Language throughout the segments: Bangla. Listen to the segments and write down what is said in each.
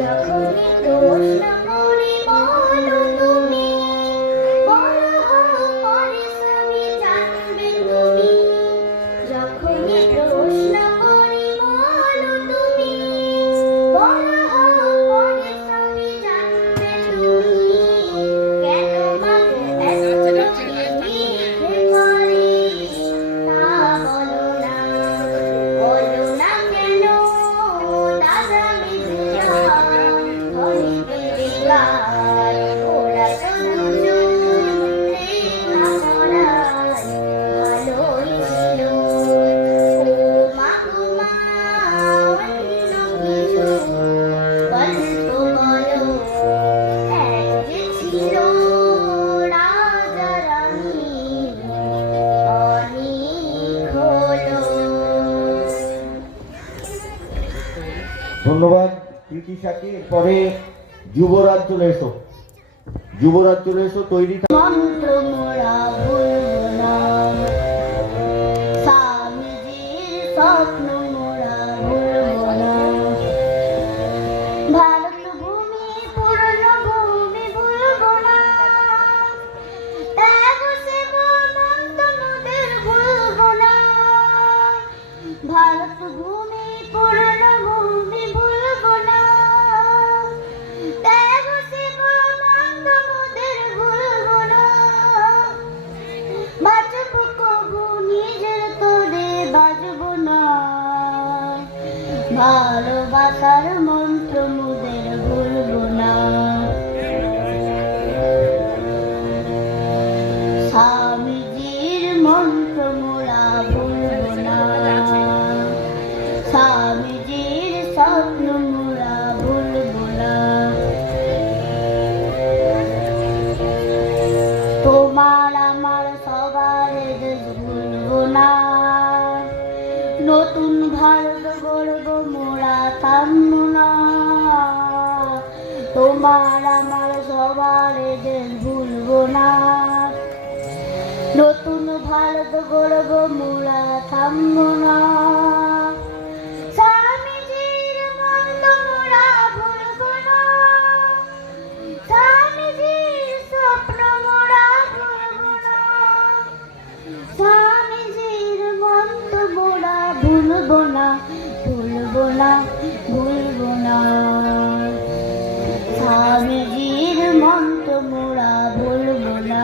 যখনই প্রশ্ন করি বলো তুমি, বড় হও পরে সবই জানবে তুমি। যখনই প্রশ্ন করি বলো তুমি, বড় হও পরে সবই জানবে তুমি। কেন মাগো এত মিথ্যে করে তা বলো না, বলো না কেন দাদা মিথ্যা ধরিবে গায়। ওরা তো দুজন লেখাপড়ায় ভালোই ছিল। ও মা গো মা, অন্য কিছু গল্প বলো। এক যে ছিল রাজা রানী, অনেক হলো। ধন্যবাদ প্রীতিশাকে। পরে যুবরাজ চলে এসো, যুবরাজ চলে এসো, তৈরি থাকো। মন্ত্র মোরা ভুলব না, স্বামীজির স্বপ্ন মোরা ভুলব না। ভারত ভূমি পূর্ণ ভূমি ভুলব না, ত্যাগ সেবা মন্ত্রদের ভুলব না। ভারত ভূমি পূর্ণ ভূমি ভুলব না, ত্যাগ সেবা মন্ত্রদের ভুলব না। বাঁচব কবু নিজের তোরে বাজব না, ভালোবাসার মন্ত্র মোদের ভুলব না। স্বামীজির মন্ত্র মোরা ভুলব না, স্বামীজির স্বপ্ন মোরা ভুলব না। তোমার আমার সবার দেশ ভুলব না, নতুন ভারত গড়ব মোরা থামব না। তোমার আমার সবার দেশ ভুলব না, নতুন ভারত গড়ব মোরা থামব না। স্বামীজির মন্ত্র মোরা ভুলব না, স্বামীজির স্বপ্ন মোরা ভুলব না। স্বামীজির মন্ত্র মোরা ভুলব না, ভুলব না, ভুলব না। স্বামীজির মন্ত্র মোরা ভুলব না।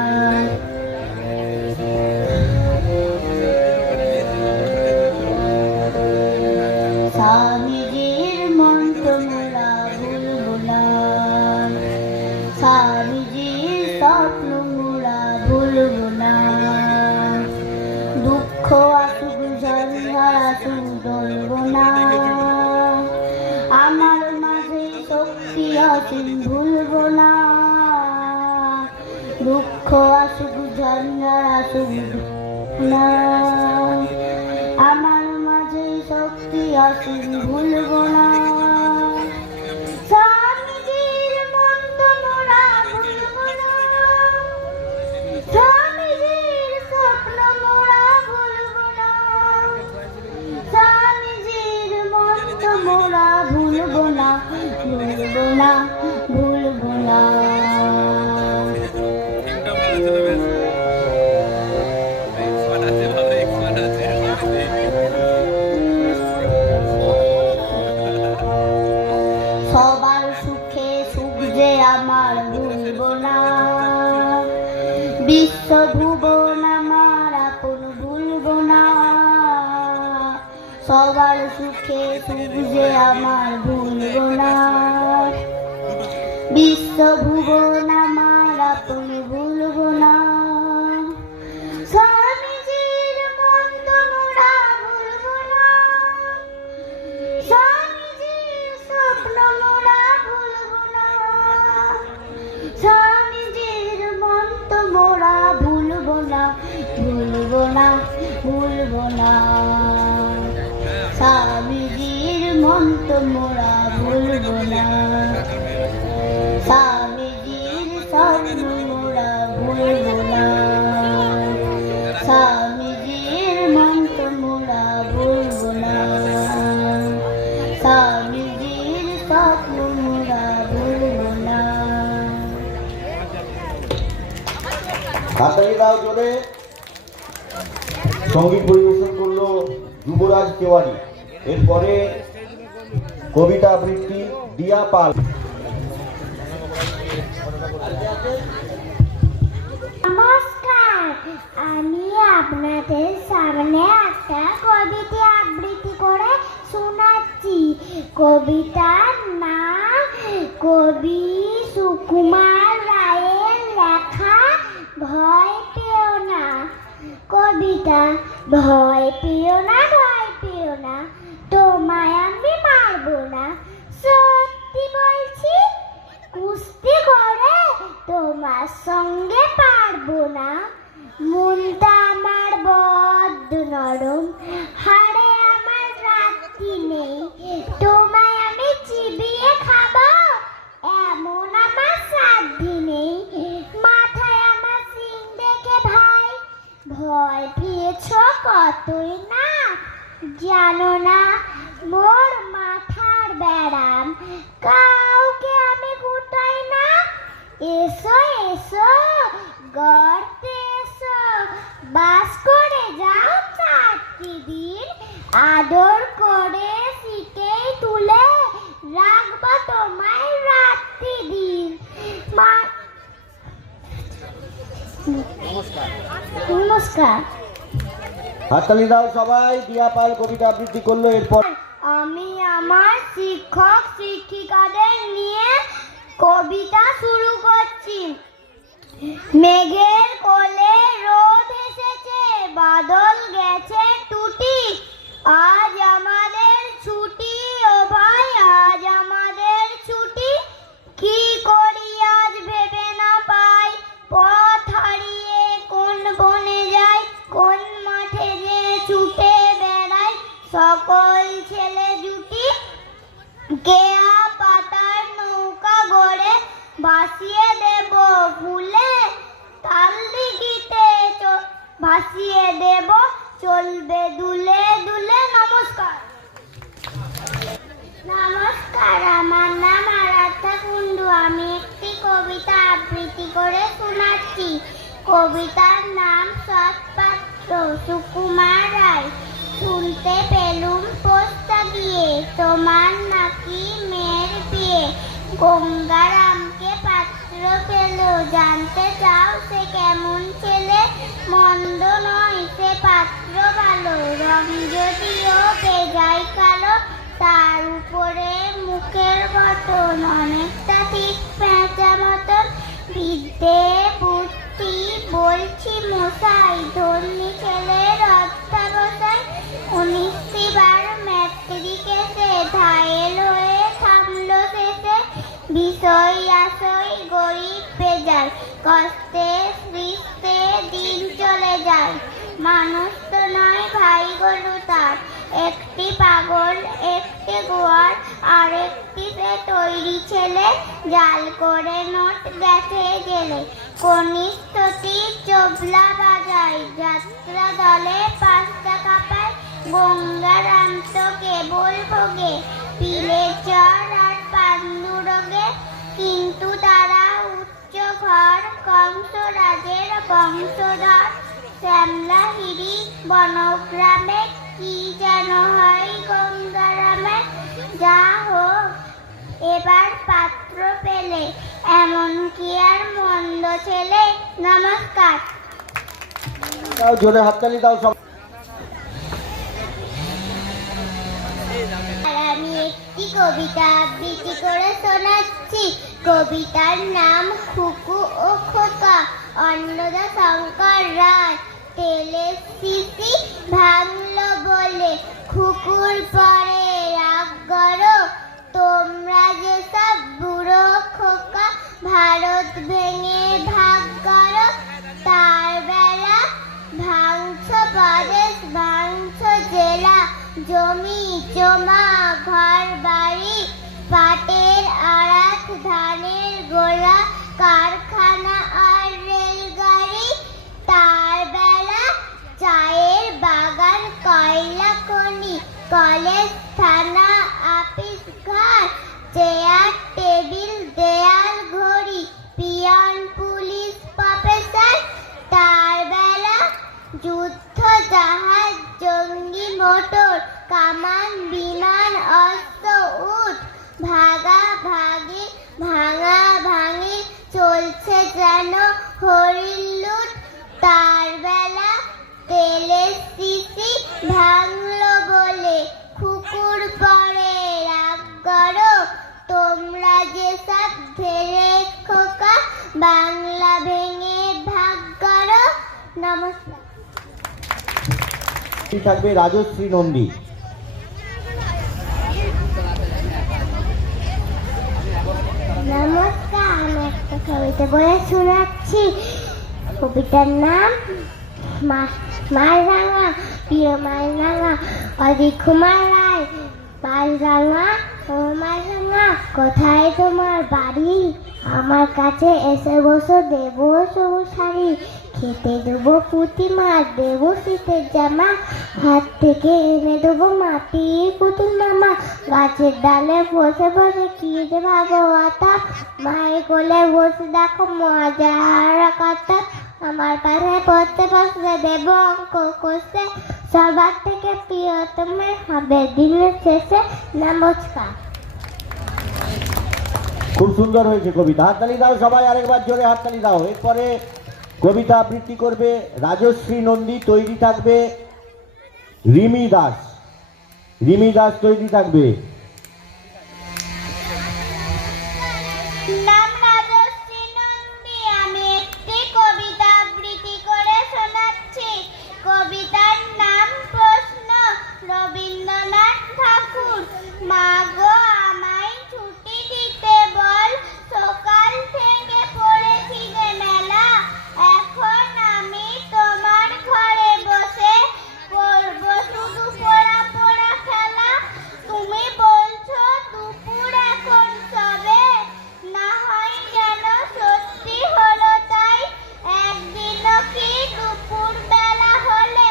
স্বামীজির মন্ত্র মোরা ভুলব না, স্বামীজির স্বপ্ন মোরা ভুলব না। দুঃখ আসুক ঝঞ্ঝা আসুক ডলব না, আমার মাঝে শক্তি অসীম ভুলব না। দুঃখ আসুক ঝঞ্ঝা আসুক না, আমার মাঝে শক্তি অসীম ভুলব না। স্বামীজির মন্ত্র মোরা ভুলব না, স্বামীজির স্বপ্ন মোরা ভুলব না। স্বামীজির মন্ত্র মোরা ভুলব না, ভুলব না, ভুলব না। সবার সুখে সুখ যে আমার ভুলব না, বিশ্ব ভুবন আমার আপন ভুলব না। সবার সুখে সুখ যে আমার ভুলব না, বিশ্ব ভুবন আমার আপন ভুলব না। স্বামীজির মন্ত্র মোরা ভুলব না, স্বামীজির স্বপ্ন মোরা ভুলব না। স্বামীজির মন্ত্র মোরা ভুলব না, ভুলব না, ভুলব না। স্বামীজির মন্ত্র মোরা ভুলব না, স্বামীজির স্বপ্ন মোরা ভুলব না। স্বামীজির মন্ত্র মোরা ভুলব না, স্বামীজির স্বপ্ন মোরা হাততালি দাও জোরে। সঙ্গীত পরিবেশন করলো যুবরাজ তেওয়ারি। এরপরে কবিতা আবৃত্তি দিয়া পাল। নমস্কার, আমি আপনাদের সামনে একটা কবিতা আবৃত্তি করে শোনাচ্ছি। কবিতার নাম কবি সুকুমার রায়ের লেখা ভয় পেও না। কবিতা। ভয় পেও না, ভয় পেও না, তোমায় আমি মারবো না। সত্যি বলছি, কুস্তি করে তোমার সঙ্গে পারবো না। মনটা আমার বড্ড নরম, হাড়ে আমার রাত্রি নেই। তোমায় আমি চিবিয়ে খাবো এমন আমার সাধ্যি নেই। মাথায় আমার সিং দেখে ভাই ভয় পেয়েছ কতই না। জানো না মোর মাথার ব্যারাম, কাউকে আমি গুটাই না। এসো এসো গর্তে এসো, বাস করে যাও 4টি দিন। আদর করে শিখেই তুলে রাখবো তোমায় রাত্রি দিন। নমস্কার। হাততালি দাও সবাই। দিয়া পাল কবিতা আবৃত্তি করলো। এরপর আমি আমার শিক্ষক শিক্ষিকাদের নিয়ে কবিতা শুরু করছি। মেঘের কোলে রোদ এসেছে, বাদল গেছে টুটি। আজ আমাদের ছুটি ও ভাই, আজ আমাদের ছুটি। কি করি আজ ভেবে না পাই, পথ হারিয়ে কোন বনে যাই, কোন মাঠে যে ছুটে বেড়াই। সকল ছেলে জুটি কেয়া পাতার নৌকা গড়ে ভাসিয়ে দেব ফুলে তাল দিঘিতে ভাসিয়ে দেব চলবে দুলে দুলে। নমস্কার। নমস্কার, আমার নাম আরাধ্যা কুন্ডু। আমি একটি কবিতা আবৃত্তি করে শোনাচ্ছি। কবিতার নাম সৎপাত্র, সুকুমার রায়। শুনতে পেলুম পোস্তা দিয়ে, তোমার নাকি মেয়ের বিয়ে। গঙ্গারামকে পাত্র পেল, জানতে চাও সে কেমন ছেলে। মন্দ নয় সে পাত্র ভালো, রং যদিও বেজায় কালো। তার উপরে মুখের গঠন অনেকটা ঠিক পেঁচা মতন। বিদ্যে বুদ্ধি বলছি মশাই, ধর্মী ছেলের অধ্যাবসায়। 19টি বার ম্যাট্রিক এসে ঘায়েল হয়ে থামলো শেষে। বিষয় আশয় গরিব বেজায়, কষ্টে সৃষ্টে দিন চলে যায়। মানুষ তো নয় ভাই গরু তার, একটি পাগল একটি গোয়ার। আরেকটি সে তৈরি ছেলে, জাল করে নোট গেছে জেলে। কনিষ্ঠটি চবলা বাজায়, যাত্রা দলে 5 টাকা পায়। গঙ্গারাম তো কেবল ভোগে পিলে চর আর পান্ডু রোগে। কিন্তু তারা উচ্চ ঘর, কংসরাজের বংশধর। শ্যামলা হিরি বনগ্রামে, কি যেন হয় গঙ্গারামে। যা হোক এবার পাত্র পেলে, এমন কি আর মন্দ ছেলে। নমস্কার। দাও জোরে হাততালি দাও সবাই। আমি একটি কবিতা আবৃত্তি করে শোনাচ্ছি। কবিতার নাম খুকু ও খোকা। অন্নদা শঙ্কর রায়। তেলের শিশি ভাঙলো বলে খুকুর পরে রাগ করো। তোমরা যেসব বুড়ো খোকা ভারত ভেঙে ভাগ করো। তার বেলা ভাঙছ প্রদেশ, ভাঙছ জেলা। জমি জমা ঘর বাড়ি, পাটের আড়াত ধানের গোলা, কারখানা আর রেলগাড়ি। তার বেলা চায়ের বাগান, কয়লা খনি, কলেজ থানা আপিস ঘর, চেয়ার টেবিল দেয়াল ঘড়ি, পিয়ন পুলিশ প্রফেসর। কামান বিমান অস্ত্র উঠ ভাগা ভাগি ভাঙা ভাঙি চলছে যেন হরিণ লুট তার বেলা তেলের শিশি ভাঙলো বলে কুকুর পরে রাগ করো তোমরা যেসব ধরে খোকা বাংলা ভেঙে ভাগ করো। নমস্কার। থাকবে রাজশ্রী নন্দী। নমস্কার, আমি একটা কবিতা বলে শোনাচ্ছি। কবিতার নাম মাছরাঙা। প্রিয় মাছরাঙা অজিত কুমার রায়। মাছরাঙা ও মাছরাঙা কোথায় তোমার বাড়ি? আমার কাছে এসে বসো দেবো সবুজ শাড়ি। খেতে দেবো পুঁটি মাছ দেবো শীতের জামা। হাত থেকে এনে দেবো মাটির পুতুল মামা। গাছের ডালে বসে বসে কি যে ভাবো আতা। মায়ের কোলে বসে দেখো মজার কথা। আমার পাশে পড়তে বসলে দেবো অঙ্ক কষে। সবার থেকে প্রিয় তুমি হবে দিনের শেষে। নমস্কার। খুব সুন্দর হয়েছে কবিতা, হাততালি দাও সবাই, আরেকবার জোরে হাততালি দাও। এরপরে কবিতা আবৃত্তি করবে রাজশ্রী নন্দী, তৈরি থাকবে রিমি দাস। রিমি দাস তৈরি থাকবে। নাম রাজশ্রী নন্দী, আমি একটি কবিতা আবৃত্তি করে শোনাচ্ছি। কবিতার নাম প্রশ্ন। রবীন্দ্রনাথ ঠাকুর। মা গো আমায় ছুটি দিতে বল, সকাল থেকে পড়েছি যে মেলা। এখন আমি তোমার ঘরে বসে করব শুধু পড়া পড়া খেলা। তুমি বলছো দুপুর এখন সবে, না হয় যেন সত্যি হলো তাই। একদিনও কি দুপুর বেলা হলে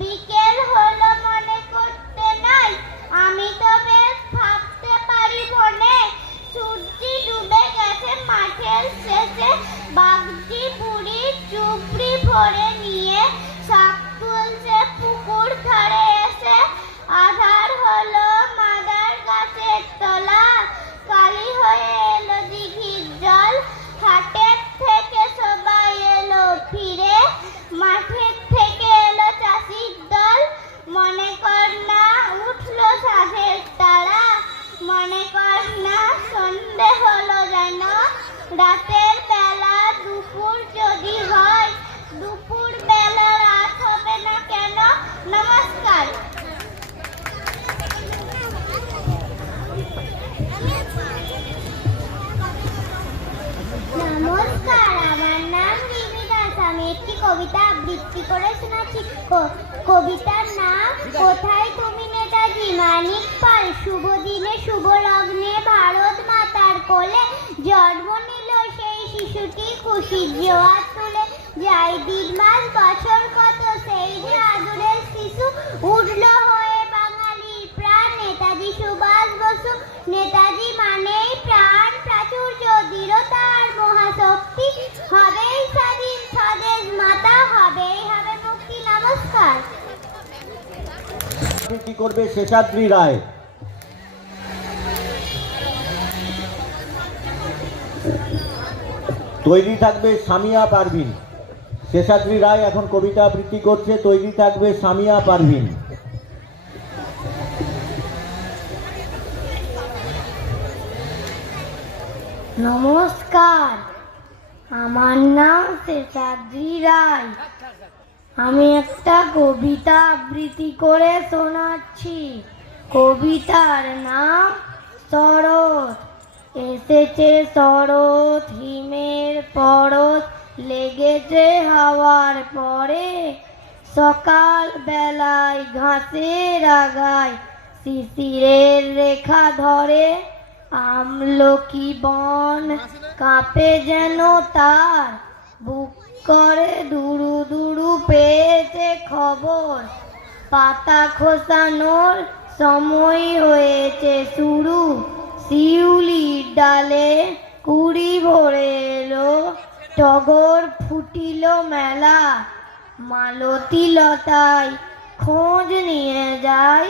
বিকেল হলো মনে করতে নাই। আমি তো বেশ ভাবতে পারি মনে, সূর্যি ডুবে গেছে মাঠের শেষে। বাগদি বুড়ি চুপড়ি ভরে নিয়ে শাক তুলছে পুকুর ধারে এসে। আধার হলো মাদার গাছের তলা, কালি হয়ে এলো দিঘির জল। হাটের থেকে সবাই এলো ফিরে, মাঠের থেকে এলো চাষির দল। মনে কর না উঠলো সাধের তারা, মনে কর না সন্ধে হলো যেন। রাতের বেলা দুপুর যদি হয়, দুপুর বেলা রাত হবে না কেন। নমস্কার। নমস্কার, আমার নাম রিমি দাস। আমি একটি কবিতা আবৃত্তি করে শোনাচ্ছি। কবিতার নাম কোথায় তুমি নেতাজি। মানিক পাল। শুভ দিনে শুভ লগ্নে ভারত মাতার কোলে জন্ম নিল সেই শিশুটি খুশির জোয়ার তুলে। যাই দিন মাস বছর কত সেই যে আদরের শিশু উঠল হয়ে বাঙালির প্রাণ। নেতাজি সুভাষ বসু। নেতাজি মানেই প্রাণ প্রাচুর্য দৃঢ়তা আর মহাশক্তি। হবেই স্বাধীন স্বদেশ মাতা, হবেই হবে মুক্তি। নমস্কার। আবৃত্তি করবে শেষাদ্রি রায়। তৈরি থাকবে সামিয়া পারভিন। শেষাদ্রি রায় এখন কবিতা আবৃত্তি করছে, তৈরি থাকবে সামিয়া পারভিন। নমস্কার, আমার নাম শেষাদ্রি রায়। আমি একটা কবিতা আবৃত্তি করে শোনাচ্ছি। কবিতার নাম শরৎ। এসেছে শরৎ হিমের পরশ, লেগেছে হাওয়ার পরে। সকাল বেলায় ঘাসের আগায় শিশিরের রেখা ধরে। আমলকি বন কাঁপে যেন তার, বুক করে দুরু দুরু পেয়েছে খবর। পাতা খোসানোর সময় হয়েছে শুরু। শিউলির ডালে কুড়ি ভরে এলো, টগর ফুটিল মেলা। মালতী লতায় খোঁজ নিয়ে যায়,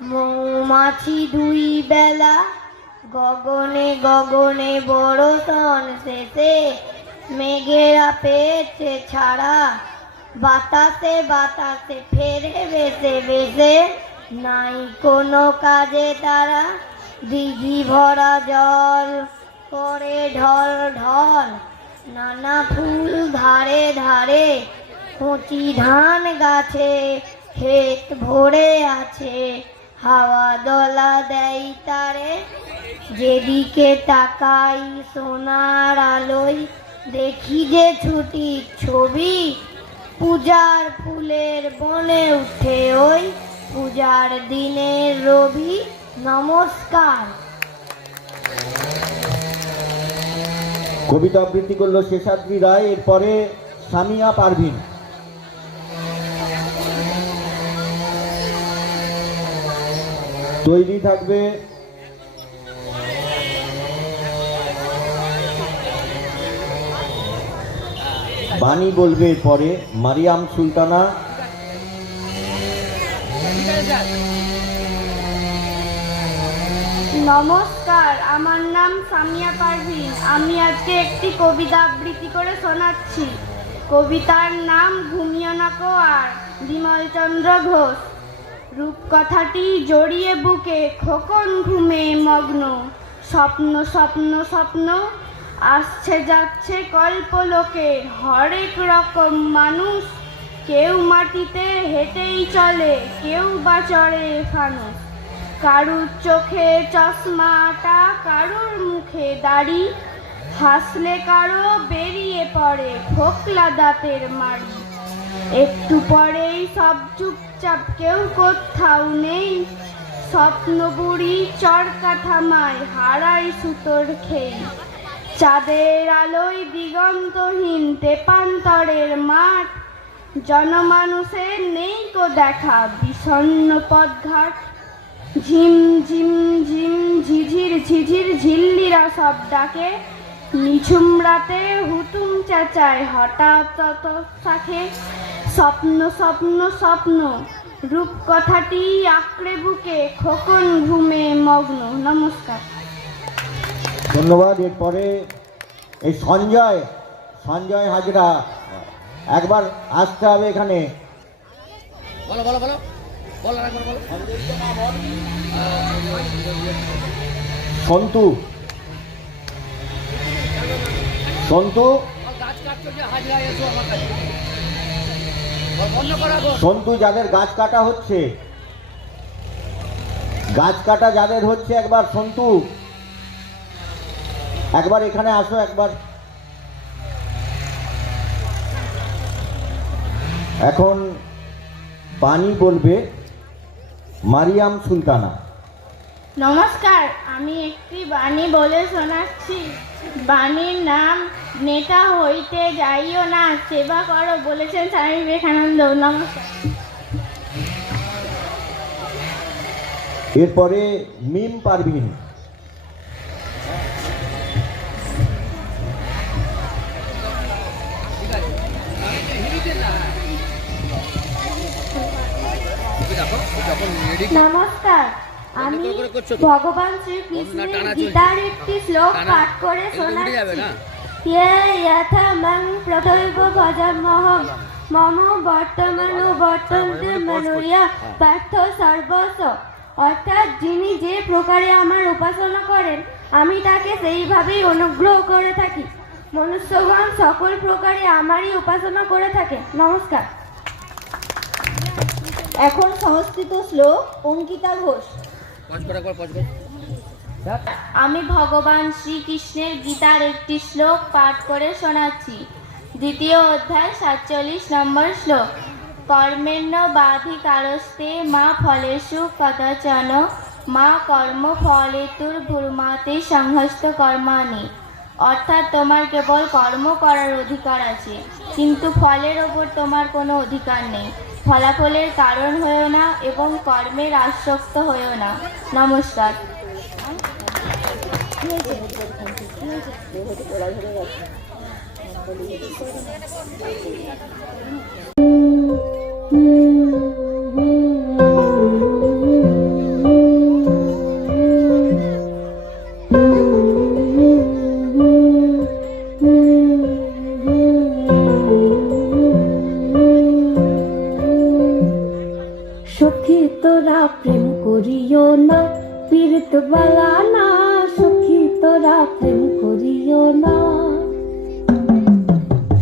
মৌমাছি দুই বেলা গগনে গগনে বড়তন শেষে মেঘেরা পেয়েছে ছাড়া বাতাসে বাতাসে ফেরে বেসে বেসে নাই কোনো কাজে তারা দিঘি ভরা জল করে ঢল ঢল নানা ফুল ধারে ধারে কচি ধান গাছে ক্ষেত ভরে আছে হাওয়া দলা দেয় তারে যেদিকে তাকাই সোনার আলোয় দেখি যে ছুটির ছবি পূজার ফুলের বনে উঠে ওই পূজার দিনের রবি। নমস্কার। কবিতা আবৃত্তি করলো শেষাদ্রি রায়, এরপরে সামিয়া পারভিন। তৈরি থাকবে বাণী বলবে, এরপরে মারিয়াম সুলতানা, নমস্কার, আমার নাম সামিয়া পারভিন। আমি আজকে একটি কবিতা আবৃত্তি করে শোনাচ্ছি। কবিতার নাম ঘুমিও না কো আর, বিমলচন্দ্র ঘোষ। রূপকথাটি জড়িয়ে বুকে খোকন ঘুমে মগ্ন, স্বপ্ন স্বপ্ন স্বপ্ন আসছে যাচ্ছে কল্পলোকে। হরেক রকম মানুষ, কেউ মাটিতে হেঁটেই চলে, কেউ বা চড়ে ফানুস। কারুর চোখে চশমাটা, কারুর মুখে দাড়ি, হাসলে কারো বেরিয়ে পড়ে ফোকলা দাঁতের মাড়ি। একটু পরেই সব চুপচাপ, কেউ কোথাও নেই। স্বপ্ন বুড়ি চরকা থামায়, হারায় সুতোর খেই। চাঁদের আলোয় দিগন্তহীন তেপান্তরের মাঠ, জনমানুষের নেই কো দেখা বিষণ্ণ পথঘাট। ঝিম ঝিম ঝিম ঝিঝির ঝিঝির ঝিল্লিরা সব ডাকে, নিঝুম রাতে হুতুম চেঁচায় হঠাৎ শাখে। স্বপ্ন স্বপ্ন স্বপ্ন, রূপকথাটি আঁকড়ে বুকে খোকন ঘুমে মগ্ন। নমস্কার। ধন্যবাদ। এরপরে এই সঞ্জয় হাজরা, একবার আসতে হবে এখানে। বলো বলো বলো বলো একবার বলো। সন্তু গাছ কাটছো যে হাজরা এসো আমার কাছে। বন্ধ করা গো। সন্তু, যাদের গাছ কাটা হচ্ছে, গাছ কাটা যাদের হচ্ছে, একবার সন্তু একবার এখানে আসো একবার। এখন বাণী বলবে মারিয়াম সুলতানা। নমস্কার, আমি একটি বাণী বলে শোনাচ্ছি। বাণীর নাম নেতা হইতে যাইও না, সেবা করো, বলেছেন স্বামী বিবেকানন্দ। নমস্কার। এরপরে মিম পারভিন। নমস্কার, আমি ভগবান শ্রীকৃষ্ণের গীতার একটি শ্লোক পাঠ করে শোনাচ্ছি। প্রথৈব ভজমহম মম বর্তমানো বর্তন্তে মনুয়া পার্থ সর্বস্ব। অর্থাৎ যিনি যে প্রকারে আমার উপাসনা করেন, আমি তাকে সেইভাবেই অনুগ্রহ করে থাকি। মনুষ্যগণ সকল প্রকারে আমারই উপাসনা করে থাকে। নমস্কার। এখন সংস্কৃত শ্লোক অঙ্কিতা ঘোষ। আমি ভগবান শ্রীকৃষ্ণের গীতার একটি শ্লোক পাঠ করে শোনাচ্ছি। দ্বিতীয় অধ্যায় 47 নম্বর শ্লোক। কর্মেণ্য বাধিকারস্তে মা ফলেষু কদাচন মা কর্ম ফলেতুর ভূর্মাতে সংহস্ত কর্মাণি। অর্থাৎ তোমার কেবল কর্ম করার অধিকার আছে, কিন্তু ফলের ওপর তোমার কোনো অধিকার নেই। ফলাফলের কারণ হয়েও না এবং কর্মের আসক্ত হয়েও না। নমস্কার। প্রেম করিও না,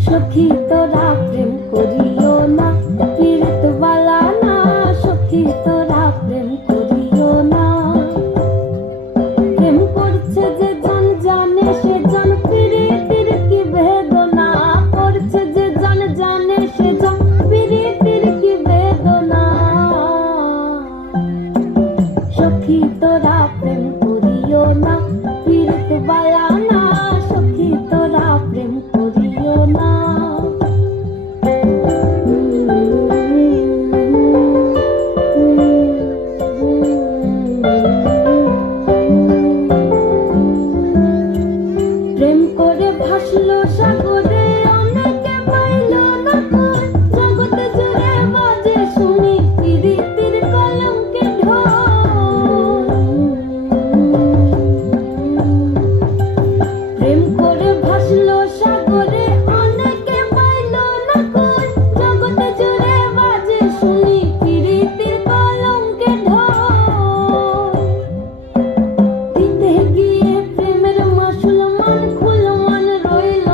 সখী তোরা প্রেম করিও না, পীড়িত বালা না, সখী তোরা প্রেম করিও না। প্রেম করছে যে জন জানে সে জন পীড়িতির কি বেদনা, করছে যে জন জানে সে জন পীড়িতির কি বেদনা। সখী তোরা প্রেম করিও না, পীড়িত বালা না, সখী তোরা প্রেম করিও না। প্রেম করে ভাসলো সাগরে অনেকে পাইল না কই, জগতে জুড়ে বাজে শুনি পীড়িতির কলঙ্কের ঢোল। প্রেম করে ভাসলো সাগরে অনেকে পাইল না কই, জগতে জুড়ে বাজে শুনি পীড়িতির কলঙ্কের ঢোল। দিতে গিয়ে প্রেমের মাসুল মান খুল মান রইল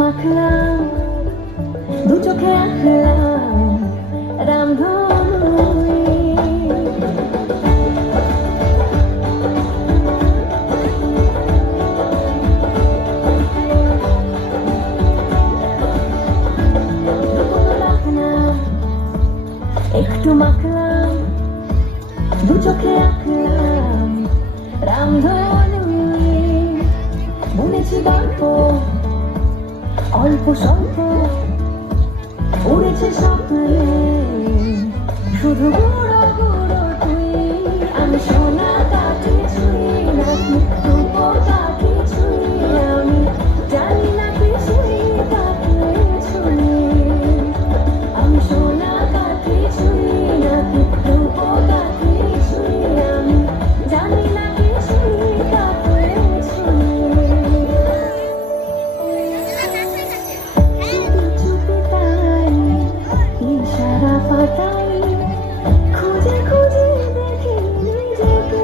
মাখলাম দু চোখে আঁকলাম রামধনুই একটু মাখলাম দু চোখে আঁকলাম রামধনুই বুনেছি গল্প অল্প স্বল্প উড়েছে স্বপ্নে শুধু গুঁড়ো গুঁড়ো তুই আমি সোনা কাঠি ছুঁই নাকি রূপ কাঠি ছুঁই আমি জানি না কিছুই কাকে ছুঁই আমি সোনা কাঠি ছুঁই নাকি রূপ কাঠি ছুঁই আমি জানি না কিছুই কাকে ছুঁই ইশারা পাঠাই খুঁজে খুঁজে দেখি নিজেকে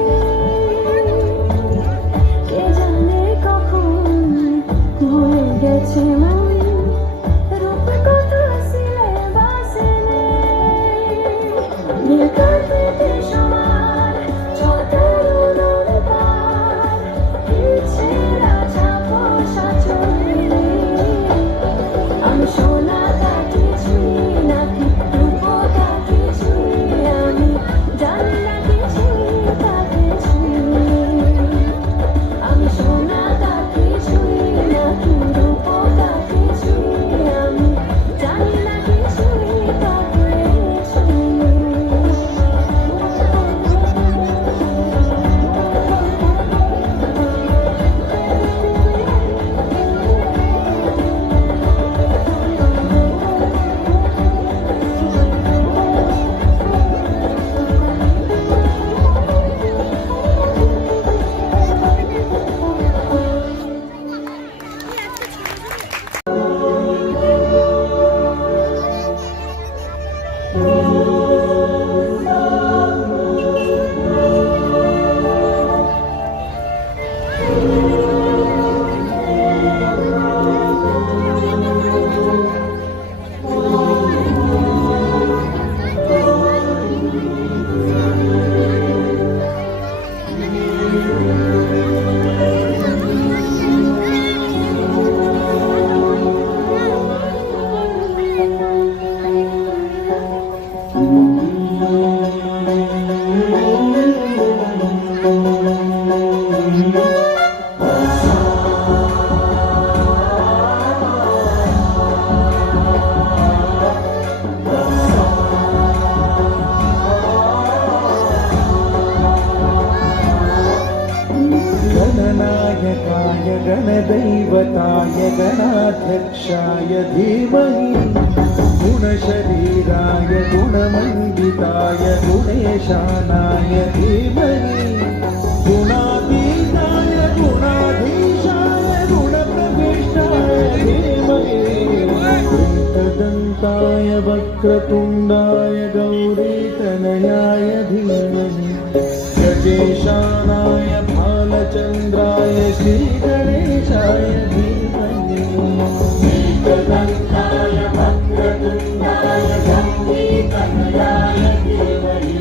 गणनायकाय गणदैवताय गणाध्यक्षाय धीमहि गुणशरीराय गुणमण्डिताय गुणेशानाय धीमहि गुणातीताय गुणाधीशाय गुणप्रविष्टाय धीमहि एकदन्ताय वक्रतुण्डाय गौरीतनयाय धीमहि गजेशानाय भालचन्द्राय श्रीगणेशाय धीमहि एकदन्ताय वक्रतुण्डाय गौरीतनयाय धीमहि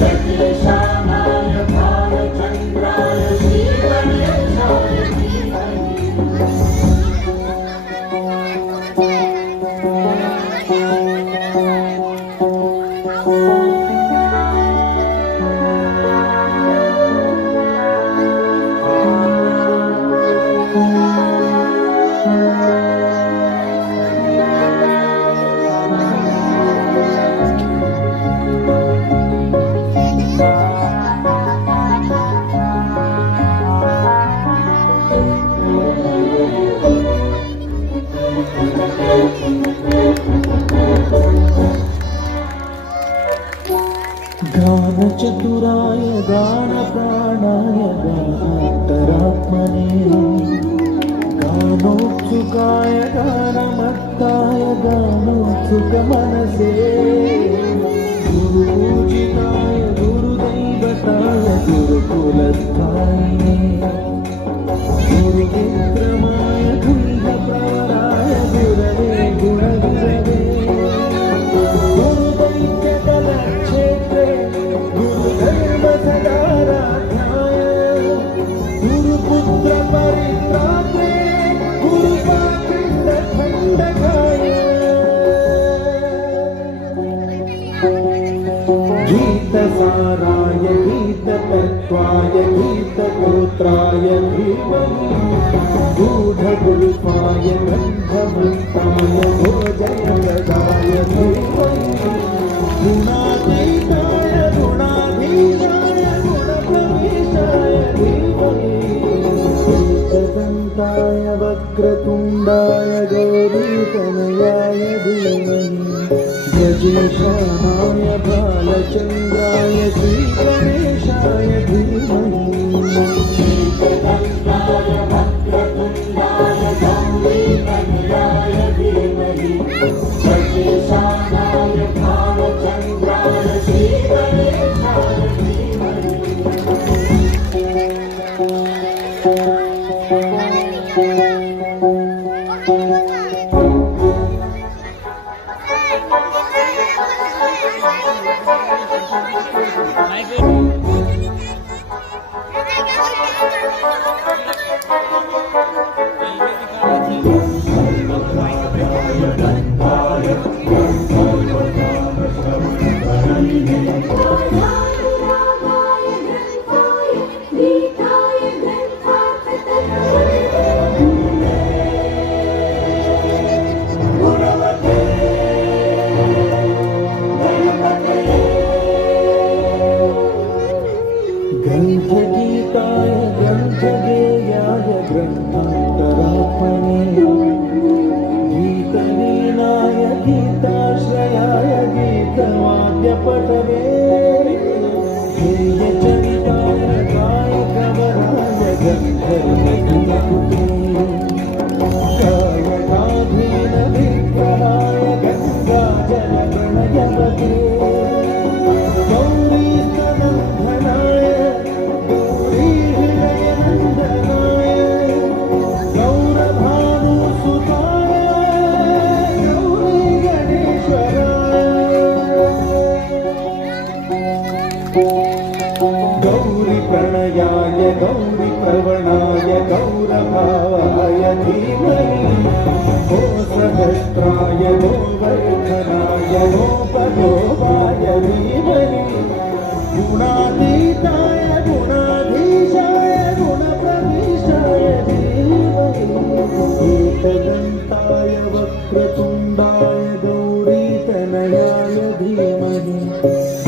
गजेशानाय भालचन्द्राय श्रीगणेशाय धीमहि गानचतुराय गानप्राणाय गानान्तरात्मने गानोत्सुकाय गानमत्ताय गानोत्सुकमनसे गुरुपूजिताय गुरुदैवताय गुरुकुलस्थायिने गुरुविक्रमाय गुह्यप्रवराय गुरवे गुणगुरवे गुरुदैत्यबलक्षेत्रे गुरुधर्मसदाराध्याय गुरुपुत्रपरित्रात्रे गुरुपाखण्डखण्डकाय गीतसाराय गीततत्त्वाय गीतगोत्राय धीमहि गूढगुल्फाय गन्धमन्ताय भोजयप्रदाय धीमहि गुणातीताय गुणाधीशाय गुणप्रविष्टाय धीमहि एकदन्ताय वक्रतुण्डाय गौरीतनयाय धीमहि गजेशानाय बालचन्द्राय श्रीगणेशाय धीमहि एकदन्ताय वक्रतुण्डाय गौरीतनयाय धीमहि गजेशानाय बालचन्द्राय श्रीगणेशाय धीमहि ग्रन्थगीताय ग्रन्थगेयाय ग्रन्थान्तरात्मने गीतलीनाय गीताश्रयाय गीतवाद्यपटवे ध्येयचरिताय गायकवराय गन्धर्वगीतकुटे गायकाधीनविक्रमाय गङ्गाजलगणयवते गौरीस्तनन्दनाय गौरीहृदयनन्दनाय गौरभानुसुताय गौरीगणेश्वराय गौरीप्रणयाय गौरिप्रवणाय गौरभावाय धीमहि ओ सहस्राय गोवर्धनाय गोपगोपाय धीमहि गुणातीताय गुणाधीशाय गुणप्रविशाय धीमहि एकदन्ताय वक्रतुण्डाय गौरीतनयाय धीमहि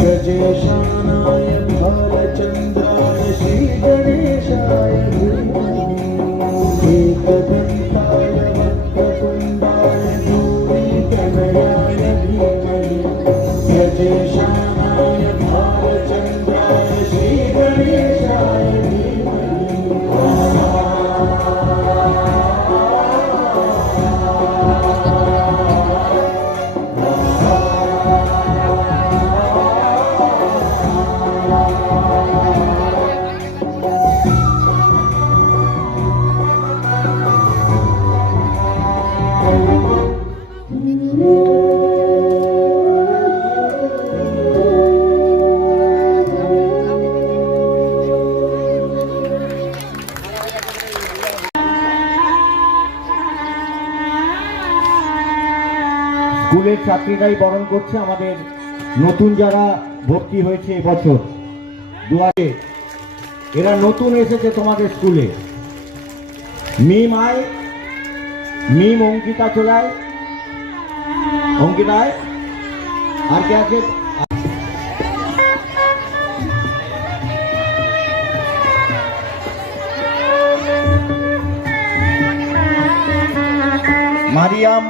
गजेशानाय भालचन्द्राय श्रीगणेशाय धीमहि एकदन्ताय वक्रतुण्डाय गौरीतनयाय धीमहि गजेशानाय भालचन्द्राय श्रीगणेशाय धीमहि স্কুলের ছাত্রীরাই বরণ করছে আমাদের নতুন যারা ভর্তি হয়েছে এবছর দুয়ারে, এরা নতুন এসেছে তোমাদের স্কুলে। মিম আয়, মিম অঙ্কিতা চলায়, অঙ্কিতায় আর কে আছে? মারিয়াম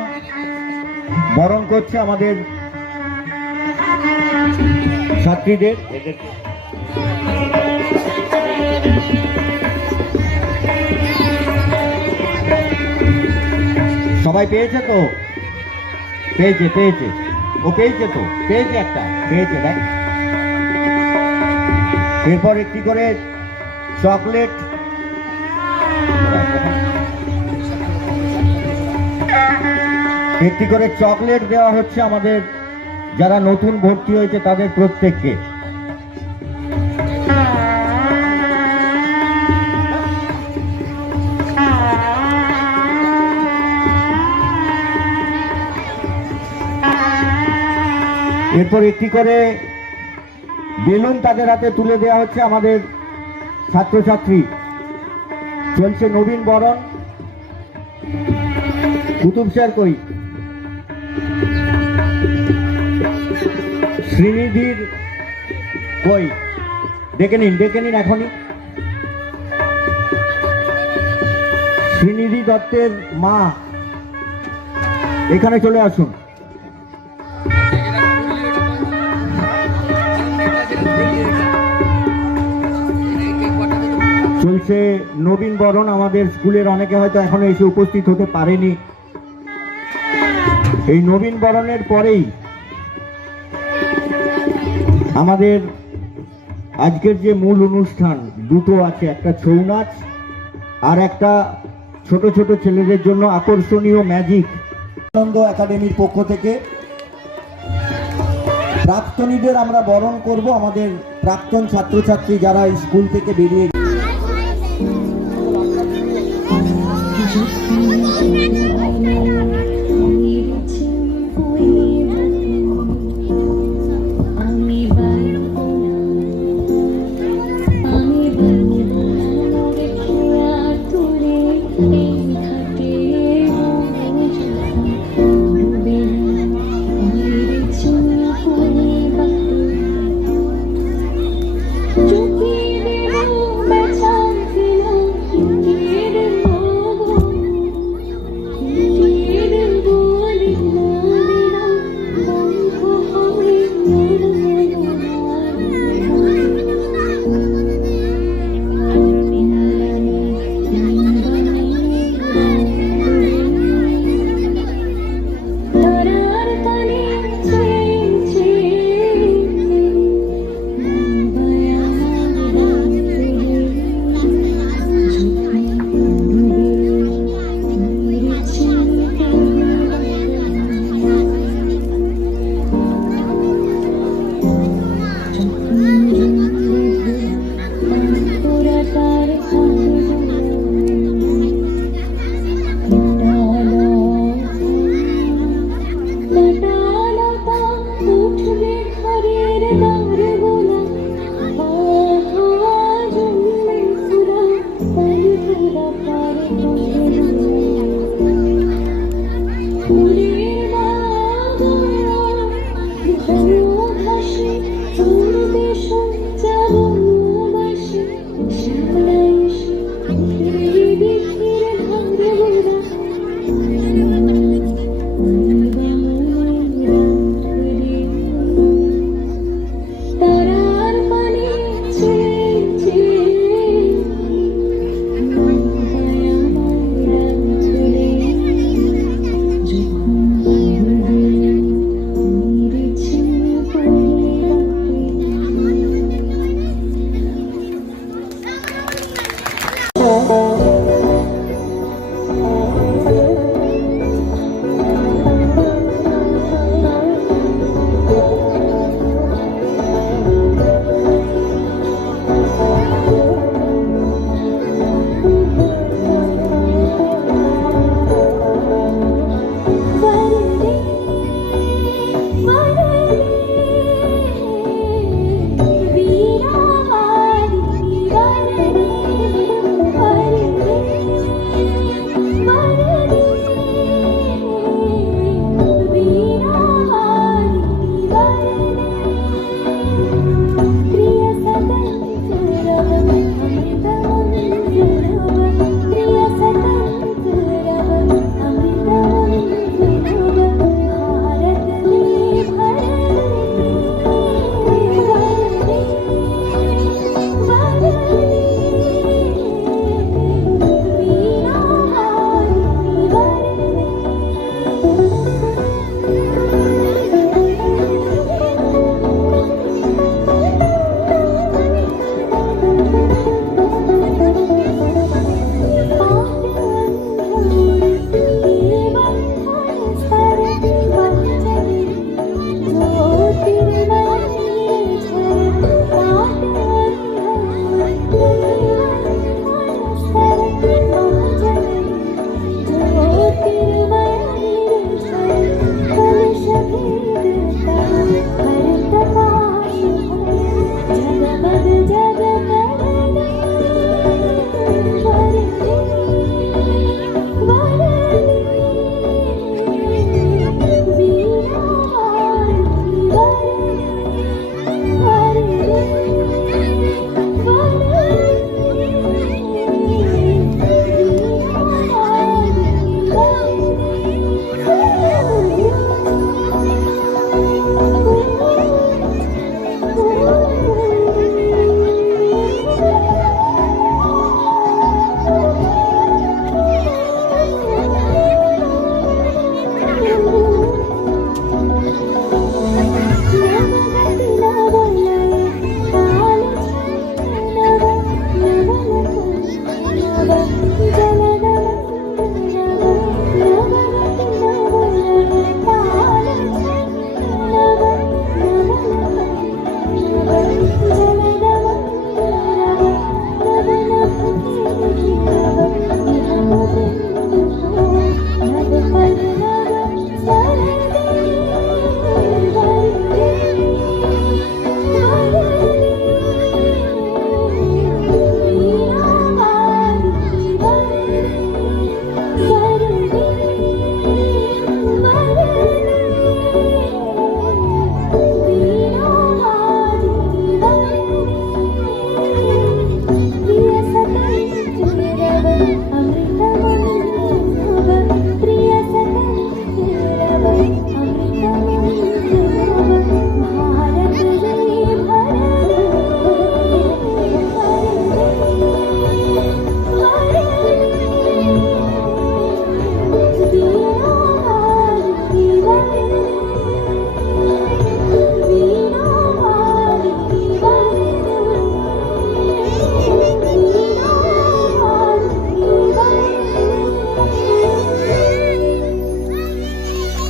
বরণ করছে আমাদের ছাত্রীদের। সবাই পেয়েছে তো? পেয়েছে পেয়েছে, ও পেয়েছে তো, পেয়েছে একটা, পেয়েছে দেখ। এরপর একটি করে চকলেট একটি করে চকলেট দেওয়া হচ্ছে আমাদের যারা নতুন ভর্তি হয়েছে তাদের প্রত্যেককে। এরপর একটি করে বেলুন তাদের হাতে তুলে দেওয়া হচ্ছে আমাদের ছাত্রছাত্রী। চলছে নবীন বরণ। কুতুব স্যার কই? শ্রীনিধির কই? ডেকে নিন, ডেকে নিন এখনই। শ্রীনিধি দত্তের মা এখানে চলে আসুন। চলছে নবীন বরণ। আমাদের স্কুলের অনেকে হয়তো এখনো এসে উপস্থিত হতে পারেনি। এই নবীন বরণের পরেই আমাদের আজকের যে মূল অনুষ্ঠান দুটো আছে, একটা ছৌ নাচ আর একটা ছোট ছোট ছেলেদের জন্য আকর্ষণীয় ম্যাজিক। আনন্দ একাডেমির পক্ষ থেকে প্রাক্তনীদের আমরা বরণ করব। আমাদের প্রাক্তন ছাত্রছাত্রী যারা স্কুল থেকে বেরিয়ে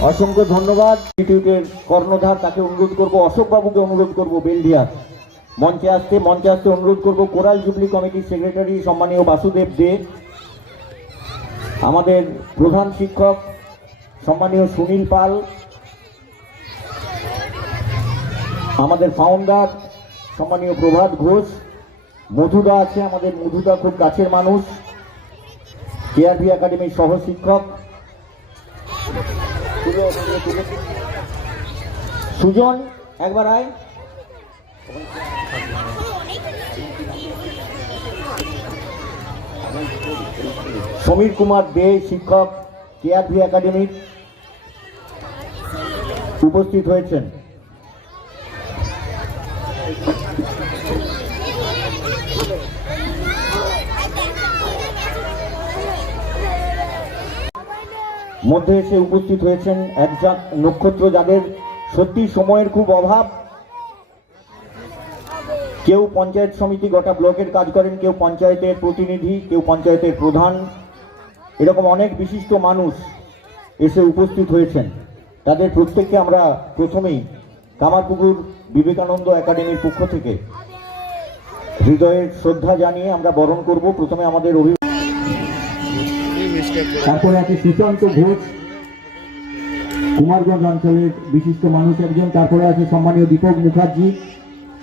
অসংখ্য ধন্যবাদ। ইনস্টিটিউটের কর্ণধার তাকে অনুরোধ করব, অশোক বাবুকে অনুরোধ করব বেলডিয়ার মঞ্চে আসতে অনুরোধ করব। কোরাল জুবলি কমিটির সেক্রেটারি সম্মানীয় বাসুদেব দে, আমাদের প্রধান শিক্ষক সম্মানীয় সুনীল পাল, আমাদের ফাউন্ডার সম্মানীয় প্রভাত ঘোষ, মধুদা আছে, আমাদের মধুদা খুব কাছের মানুষ, কেআরভি একাডেমির সহ শিক্ষক সুজন, একবার আয়। সমীর কুমার দে, শিক্ষক কেআরভি একাডেমির, উপস্থিত হয়েছেন। মধ্যে এসে উপস্থিত হয়েছেন একজন নক্ষত্র, যাদের সত্যি সময়ের খুব অভাব। কেউ পঞ্চায়েত সমিতি গোটা ব্লকের কাজ করেন, কেউ পঞ্চায়েতের প্রতিনিধি, কেউ পঞ্চায়েতের প্রধান, এরকম অনেক বিশিষ্ট মানুষ এসে উপস্থিত হয়েছেন। তাদের প্রত্যেককে আমরা প্রথমেই কামারপুকুর বিবেকানন্দ একাডেমির পক্ষ থেকে হৃদয়ের শ্রদ্ধা জানিয়ে আমরা বরণ করব। প্রথমে আমাদের তারপরে আছে সুশান্ত ঘোষ, কুমারগঞ্জ অঞ্চলের বিশিষ্ট মানুষ একজন। তারপরে আছে সম্মানীয় দীপক মুখার্জি,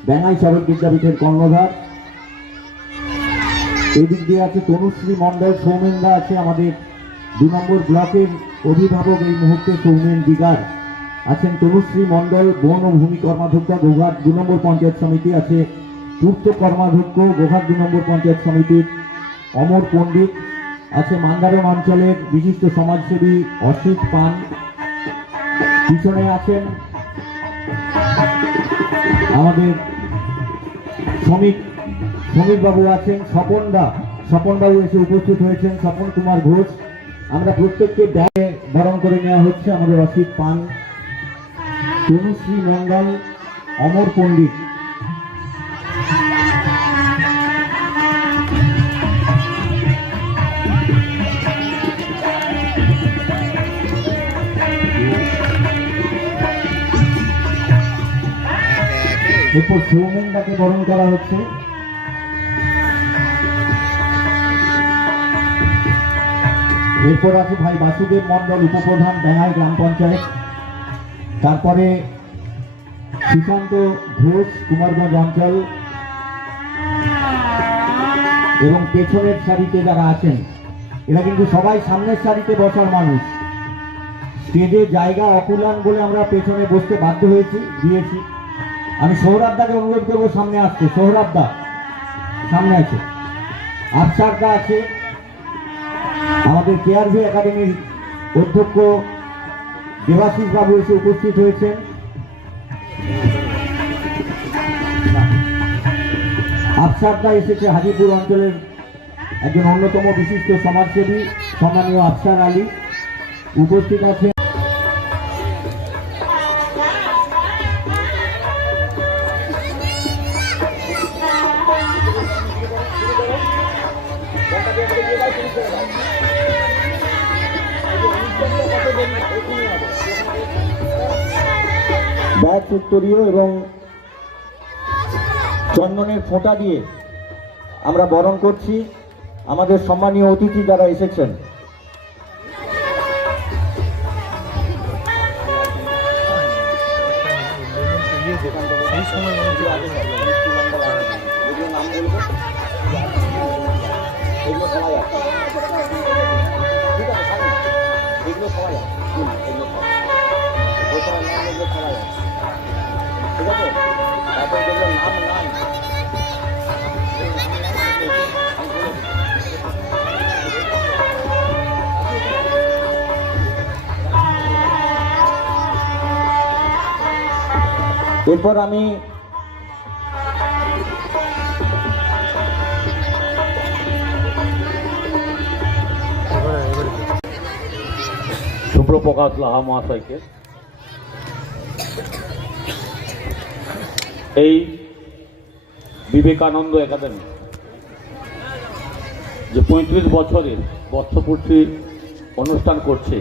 ব্যাঙ্গাই শরৎ বিদ্যাপীঠের কর্ণধার। এদিক দিয়ে আছে তনুশ্রী মণ্ডল, সৌমেনদা আছে আমাদের 2 নম্বর ব্লকের অভিভাবক এই মুহূর্তে, সৌমেন দিগার আছেন। তনুশ্রী মণ্ডল বন ও ভূমি কর্মাধ্যক্ষ, গোঘাট 2 নম্বর পঞ্চায়েত সমিতি। আছে পূর্ত কর্মাধ্যক্ষ, গোঘাট 2 নম্বর পঞ্চায়েত সমিতির অমর পণ্ডিত। আছে মান্দারম অঞ্চলের বিশিষ্ট সমাজসেবী অসিত পান। পিছনে আছেন আমাদের শ্রমিক বাবু আছেন, স্বপন বাবু এসে উপস্থিত হয়েছেন, স্বপন কুমার ঘোষ। আমরা প্রত্যেককে ব্যাগে বরণ করে নেওয়া হচ্ছে। আমাদের অসিত পান, তনুশ্রী মণ্ডল, অমর পণ্ডিত। এরপর সৌমেনদাকে বরণ করা হচ্ছে। এরপর আছে ভাই বাসুদেব মণ্ডল, উপপ্রধান, ব্যাঙ্গাই গ্রাম পঞ্চায়েত। তারপরে সুশান্ত ঘোষ, কুমারগঞ্জ অঞ্চল। এবং পেছনের সারিতে যারা আছেন এরা কিন্তু সবাই সামনের সারিতে বসার মানুষ। স্টেজে জায়গা অকুলান বলে আমরা পেছনে বসতে বাধ্য দিয়েছি। আমি সৌরভদাকে অনুরোধ করবো সামনে আসতে। সৌরভদা সামনে আছে, আফসারদা আছে, আমাদের কেআরভি একাডেমির অধ্যক্ষ দেবাশিস বাবু এসে উপস্থিত হয়েছেন। আফসারদা এসেছে হাজিপুর অঞ্চলের একজন অন্যতম বিশিষ্ট সমাজসেবী, সম্মানীয় আফসার আলী উপস্থিত আছেন। ব্যাচ উত্তরীয় এবং চন্দনের ফোঁটা দিয়ে আমরা বরণ করছি আমাদের সম্মানীয় অতিথি যারা এসেছেন। এরপর আমি সুপ্রপ্রকাশ লাহা মহাশয়কে এই বিবেকানন্দ একাডেমি যে 35 বছরের বর্ষপূর্তি অনুষ্ঠান করছে,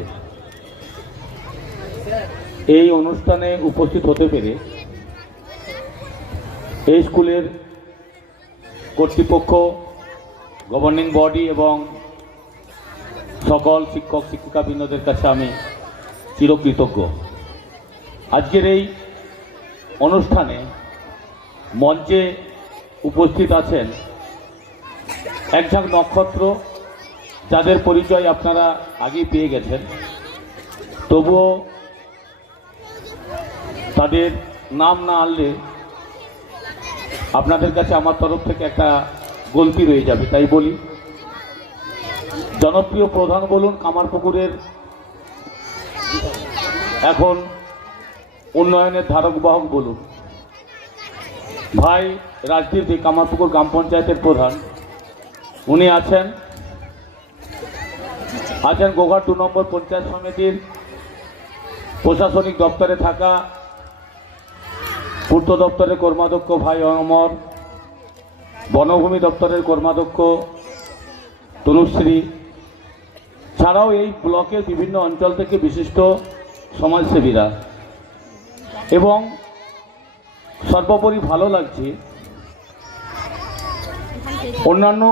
এই অনুষ্ঠানে উপস্থিত হতে পেরে এই স্কুলের কর্তৃপক্ষ, গভর্নিং বডি এবং সকল শিক্ষক শিক্ষিকাবৃন্দদের কাছে আমি চিরকৃতজ্ঞ। আজকের এই অনুষ্ঠানে মঞ্চে উপস্থিত আছেন এক ঝাঁক নক্ষত্র, যাদের পরিচয় আপনারা আগেই পেয়ে গেছেন, তবুও তাদের নাম না আনলে আপনাদের কাছে আমার তরফ থেকে একটা গলতি রয়ে যাবে, তাই বলি। জনপ্রিয় প্রধান বলুন, কামারপুকুরের এখন উন্নয়নের ধারক বাহক বলুন, ভাই রাজনীতি কামারপুকুর গ্রাম পঞ্চায়েতের প্রধান, উনি আছেন গোঘাট 2 নম্বর পঞ্চায়েত সমিতির প্রশাসনিক দপ্তরে থাকা পূর্ত দপ্তরের কর্মাধ্যক্ষ ভাই অমর, বনভূমি দপ্তরের কর্মাধ্যক্ষ তনুশ্রী, ছাড়াও এই ব্লকের বিভিন্ন অঞ্চল থেকে বিশিষ্ট সমাজসেবীরা। এবং সর্বোপরি ভালো লাগছে, অন্যান্য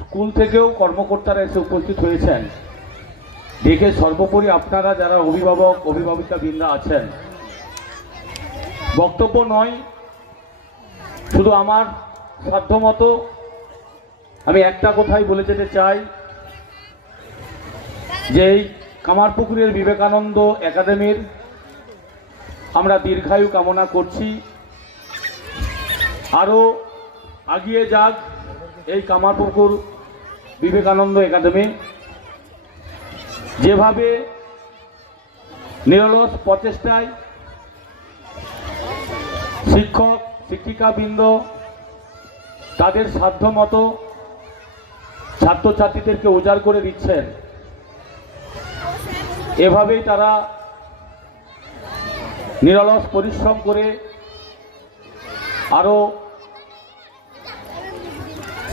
স্কুল থেকেও কর্মকর্তারা এসে উপস্থিত হয়েছেন। দেখে সর্বোপরি আপনারা যারা অভিভাবক অভিভাবিকাবৃন্দ আছেন, বক্তব্য নয়, শুধু আমার সাধ্যমতো আমি একটা কথাই বলে যেতে চাই যে এই কামারপুকুরের বিবেকানন্দ একাডেমির আমরা দীর্ঘায়ু কামনা করছি। আরও এগিয়ে যাক এই কামারপুকুর বিবেকানন্দ একাডেমি, যেভাবে নিরলস প্রচেষ্টায় শিক্ষক শিক্ষিকাবৃন্দ তাদের সাধ্যমতো ছাত্রছাত্রীদেরকে উজাড় করে দিচ্ছেন, এভাবেই তারা নিরলস পরিশ্রম করে আরও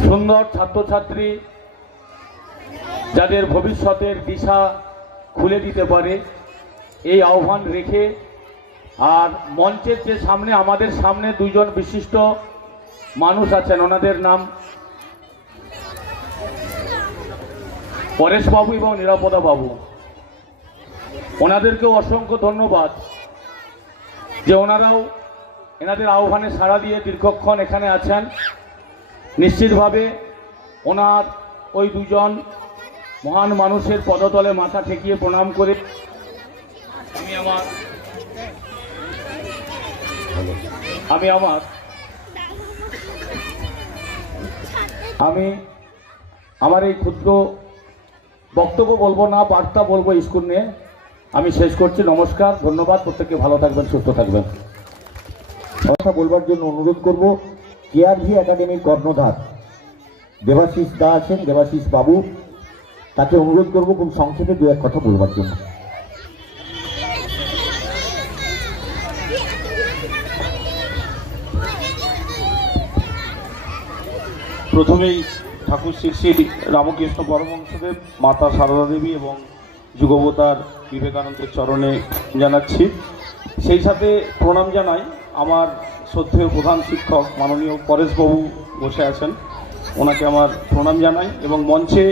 সুন্দর ছাত্রছাত্রী যাদের ভবিষ্যতের দিশা খুলে দিতে পারে, এই আহ্বান রেখে। আর মঞ্চের যে সামনে আমাদের সামনে দুইজন বিশিষ্ট মানুষ আছেন, ওনাদের নাম পরেশবাবু এবং নিরাপদা বাবু, ওনাদেরকেও অসংখ্য ধন্যবাদ যে ওনারাও এনাদের আহ্বানে সাড়া দিয়ে দীর্ঘক্ষণ এখানে আছেন। নিশ্চিতভাবে ওনার ওই দুজন মহান মানুষের পদতলে মাথা ঠেকিয়ে প্রণাম করে আমি আমার এই ক্ষুদ্র বক্তব্য বলবো না, বার্তা বলবো স্কুল নিয়ে, আমি শেষ করছি। নমস্কার, ধন্যবাদ, প্রত্যেকে ভালো থাকবেন, সুস্থ থাকবেন। কথা বলবার জন্য অনুরোধ করব কেআরভি একাডেমির কর্ণধার দেবাশিস দা আছেন, দেবাশিস বাবু, তাকে অনুরোধ করব খুব সংক্ষেপে দু এক কথা বলবার জন্য। প্রথমেই ঠাকুর শ্রী শ্রী রামকৃষ্ণ পরমহংসদেব, মাতা সারদা দেবী এবং যুগবতার বিবেকানন্দের চরণে জানাচ্ছি। সেই সাথে প্রণাম জানাই আমার শ্রদ্ধেয় প্রধান শিক্ষক মাননীয় পরেশবাবু বসে আছেন, ওনাকে আমার প্রণাম জানাই। এবং মঞ্চে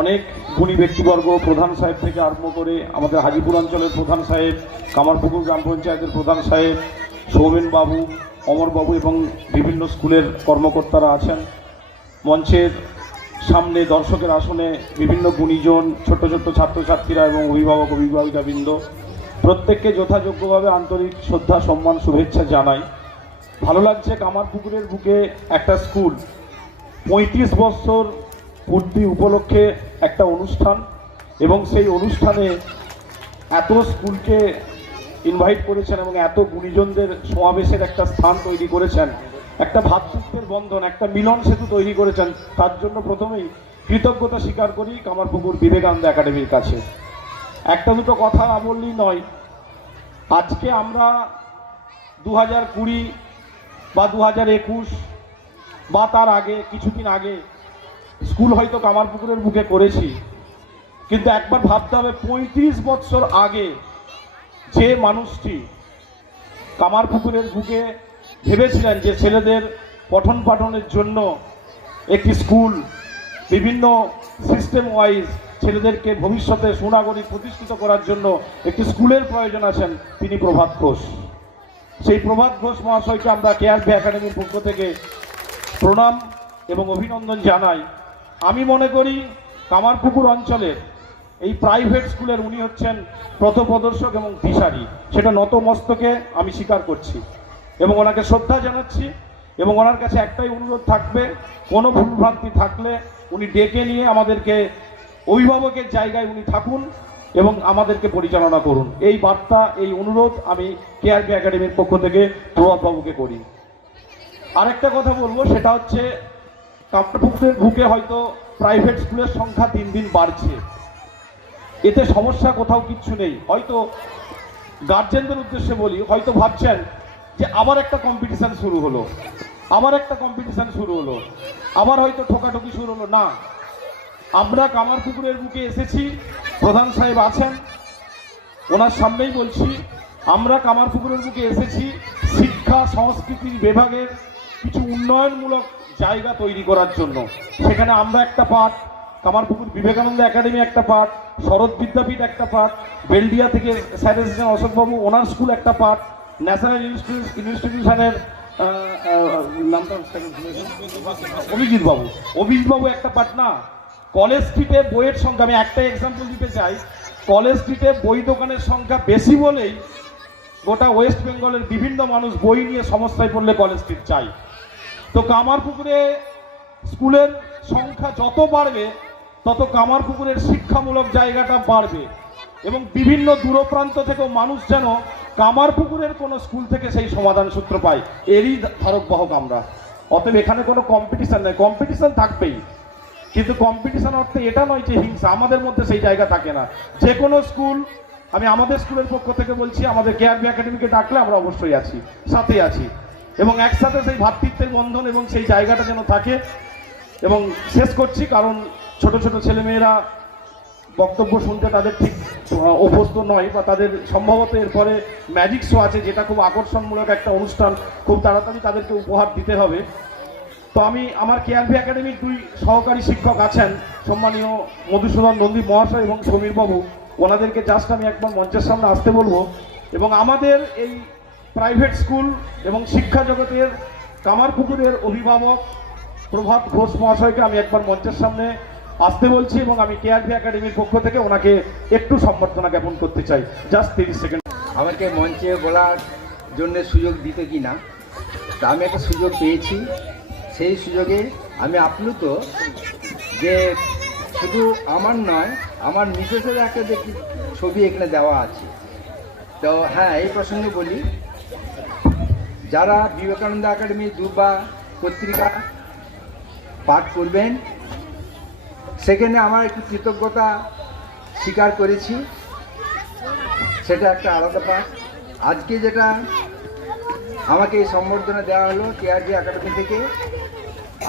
অনেক গুণী ব্যক্তিবর্গ, প্রধান সাহেব থেকে আরম্ভ করে আমাদের হাজিপুর অঞ্চলের প্রধান সাহেব, কামারপুকুর গ্রাম পঞ্চায়েতের প্রধান সাহেব, সৌমেন বাবু, অমরবাবু এবং বিভিন্ন স্কুলের কর্মকর্তারা আছেন। মঞ্চের সামনে দর্শকের আসনে বিভিন্ন গুণীজন, ছোট্ট ছোট্ট ছাত্রছাত্রীরা এবং অভিভাবক অভিভাবিকাবৃন্দ, প্রত্যেককে যথাযোগ্যভাবে আন্তরিক শ্রদ্ধা সম্মান শুভেচ্ছা জানাই। ভালো লাগছে কামারপুকুরের বুকে একটা স্কুল 35 বছর পূর্তি উপলক্ষে একটা অনুষ্ঠান, এবং সেই অনুষ্ঠানে এত স্কুলকে ইনভাইট করেছেন এবং এত গুণীজনদের সমাবেশের একটা স্থান তৈরি করেছেন, একটা ভ্রাতৃত্বের বন্ধন, একটা মিলন সেতু তৈরি করেছেন। তার জন্য প্রথমেই কৃতজ্ঞতা স্বীকার করি কামারপুকুর বিবেকানন্দ একাডেমির কাছে। একটা দুটো কথা না বললেই নয়, আজকে আমরা 2020 বা 2021 বা তার আগে কিছুদিন আগে স্কুল হয়তো কামারপুকুরের বুকে করেছি, কিন্তু একবার ভাবতে হবে 35 বছর আগে যে মানুষটি কামারপুকুরের বুকে ভেবেছিলেন যে ছেলেদের পঠন পাঠনের জন্য একটি স্কুল, বিভিন্ন সিস্টেম ওয়াইজ ছেলেদেরকে ভবিষ্যতে সুনাগরিক প্রতিষ্ঠিত করার জন্য একটি স্কুলের প্রয়োজন আছেন, তিনি প্রভাত ঘোষ। সেই প্রভাত ঘোষ মহাশয়কে আমরা কেআরভি একাডেমির পক্ষ থেকে প্রণাম এবং অভিনন্দন জানাই। আমি মনে করি কামারপুকুর অঞ্চলের এই প্রাইভেট স্কুলের উনি হচ্ছেন পথপ্রদর্শক এবং দিশারি, সেটা নতমস্তকে আমি স্বীকার করছি এবং ওনাকে শ্রদ্ধা জানাচ্ছি। এবং ওনার কাছে একটাই অনুরোধ থাকবে, কোনো ভুলভ্রান্তি থাকলে উনি ডেকে নিয়ে আমাদেরকে অভিভাবকের জায়গায় উনি থাকুন এবং আমাদেরকে পরিচালনা করুন। এই বার্তা, এই অনুরোধ আমি কেআরবি একাডেমির পক্ষ থেকে প্রভাতবাবুকে করি। আরেকটা কথা বলবো, সেটা হচ্ছে কামারপুকুরের বুকে হয়তো প্রাইভেট স্কুলের সংখ্যা দিন দিন বাড়ছে, এতে সমস্যা কোথাও কিচ্ছু নেই। হয়তো গার্জেনদের উদ্দেশ্যে বলি, হয়তো ভাবছেন যে আবার একটা কম্পিটিশান শুরু হলো, আবার হয়তো ঠোকাঠুকি শুরু হলো। না, আমরা কামারপুকুরের বুকে এসেছি, প্রধান সাহেব আছেন, ওনার সামনেই বলছি, আমরা কামারপুকুরের বুকে এসেছি শিক্ষা সংস্কৃতি বিভাগের কিছু উন্নয়নমূলক জায়গা তৈরি করার জন্য। সেখানে আমরা একটা পার্ট, কামারপুকুর বিবেকানন্দ একাডেমি একটা পার্ট, শরৎ বিদ্যাপীঠ একটা পার্ট, বেলডিয়া থেকে স্যার এসেছেন অশোকবাবু, ওনার স্কুল একটা পার্ট, ন্যাশনাল ইনস্টিটিউশনের নামটা অভিজিৎবাবু একটা পার্ট। না, কলেজ স্ট্রিটে বইয়ের সংখ্যা, আমি একটা এক্সাম্পল দিতে চাই, কলেজ স্ট্রিটে বই দোকানের সংখ্যা বেশি বলেই গোটা ওয়েস্ট বেঙ্গলের বিভিন্ন মানুষ বই নিয়ে সমস্যায় পড়লে কলেজ স্ট্রিট চাই। তো কামারপুকুরে স্কুলের সংখ্যা যত বাড়বে তত কামারপুকুরের শিক্ষামূলক জায়গাটা বাড়বে এবং বিভিন্ন দূরপ্রান্ত থেকেও মানুষ যেন কামারপুকুরের কোনো স্কুল থেকে সেই সমাধান সূত্র পায়, এরই ধারক বাহক আমরা। অতএব এখানে কোনো কম্পিটিশন নেই, কম্পিটিশন থাকবেই, কিন্তু কম্পিটিশন অর্থে এটা নয় যে হিংসা, আমাদের মধ্যে সেই জায়গা থাকে না। যে কোনো স্কুল, আমি আমাদের স্কুলের পক্ষ থেকে বলছি, আমাদের কেআরবি একাডেমিকে ডাকলে আমরা অবশ্যই আছি, সাথে আছি, এবং একসাথে সেই ভ্রাতৃত্বের বন্ধন এবং সেই জায়গাটা যেন থাকে। এবং শেষ করছি, কারণ ছোট ছোট ছেলেমেয়েরা বক্তব্য শুনতে তাদের ঠিক অভ্যস্ত নয়, বা তাদের সম্ভবত এরপরে ম্যাজিক শো আছে, যেটা খুব আকর্ষণমূলক একটা অনুষ্ঠান, খুব তাড়াতাড়ি তাদেরকে উপহার দিতে হবে। তো আমি আমার কেআরবি একাডেমির 2 সহকারী শিক্ষক আছেন, সম্মানীয় মধুসূদন নন্দী মহাশয় এবং সমীর বাবু, ওনাদেরকে জাস্ট আমি একবার মঞ্চের সামনে আসতে বলবো। এবং আমাদের এই প্রাইভেট স্কুল এবং শিক্ষা জগতের কামারপুকুরের অভিভাবক প্রভাত ঘোষ মহাশয়কে আমি একবার মঞ্চের সামনে আসতে বলছি এবং আমি কেআরবি একাডেমির পক্ষ থেকে ওনাকে একটু সম্বর্ধনা জ্ঞাপন করতে চাই। Just 30 second. আমাকে মঞ্চে বলার জন্য সুযোগ দিত কি না, তা আমি একটা সুযোগ পেয়েছি। সেই সুযোগে আমি আপ্লুত যে শুধু আমার নয়, আমার মিসেসের একটা দেখি ছবি এখানে দেওয়া আছে। তো হ্যাঁ, এই প্রসঙ্গে বলি, যারা বিবেকানন্দ একাডেমি দুর্বা পত্রিকা পাঠ করবেন, সেখানে আমার একটু কৃতজ্ঞতা স্বীকার করেছি, সেটা একটা আলাদা পাঠ। আজকে যেটা আমাকে এই সম্বর্ধনা দেওয়া হলো কেআরবি একাডেমি থেকে,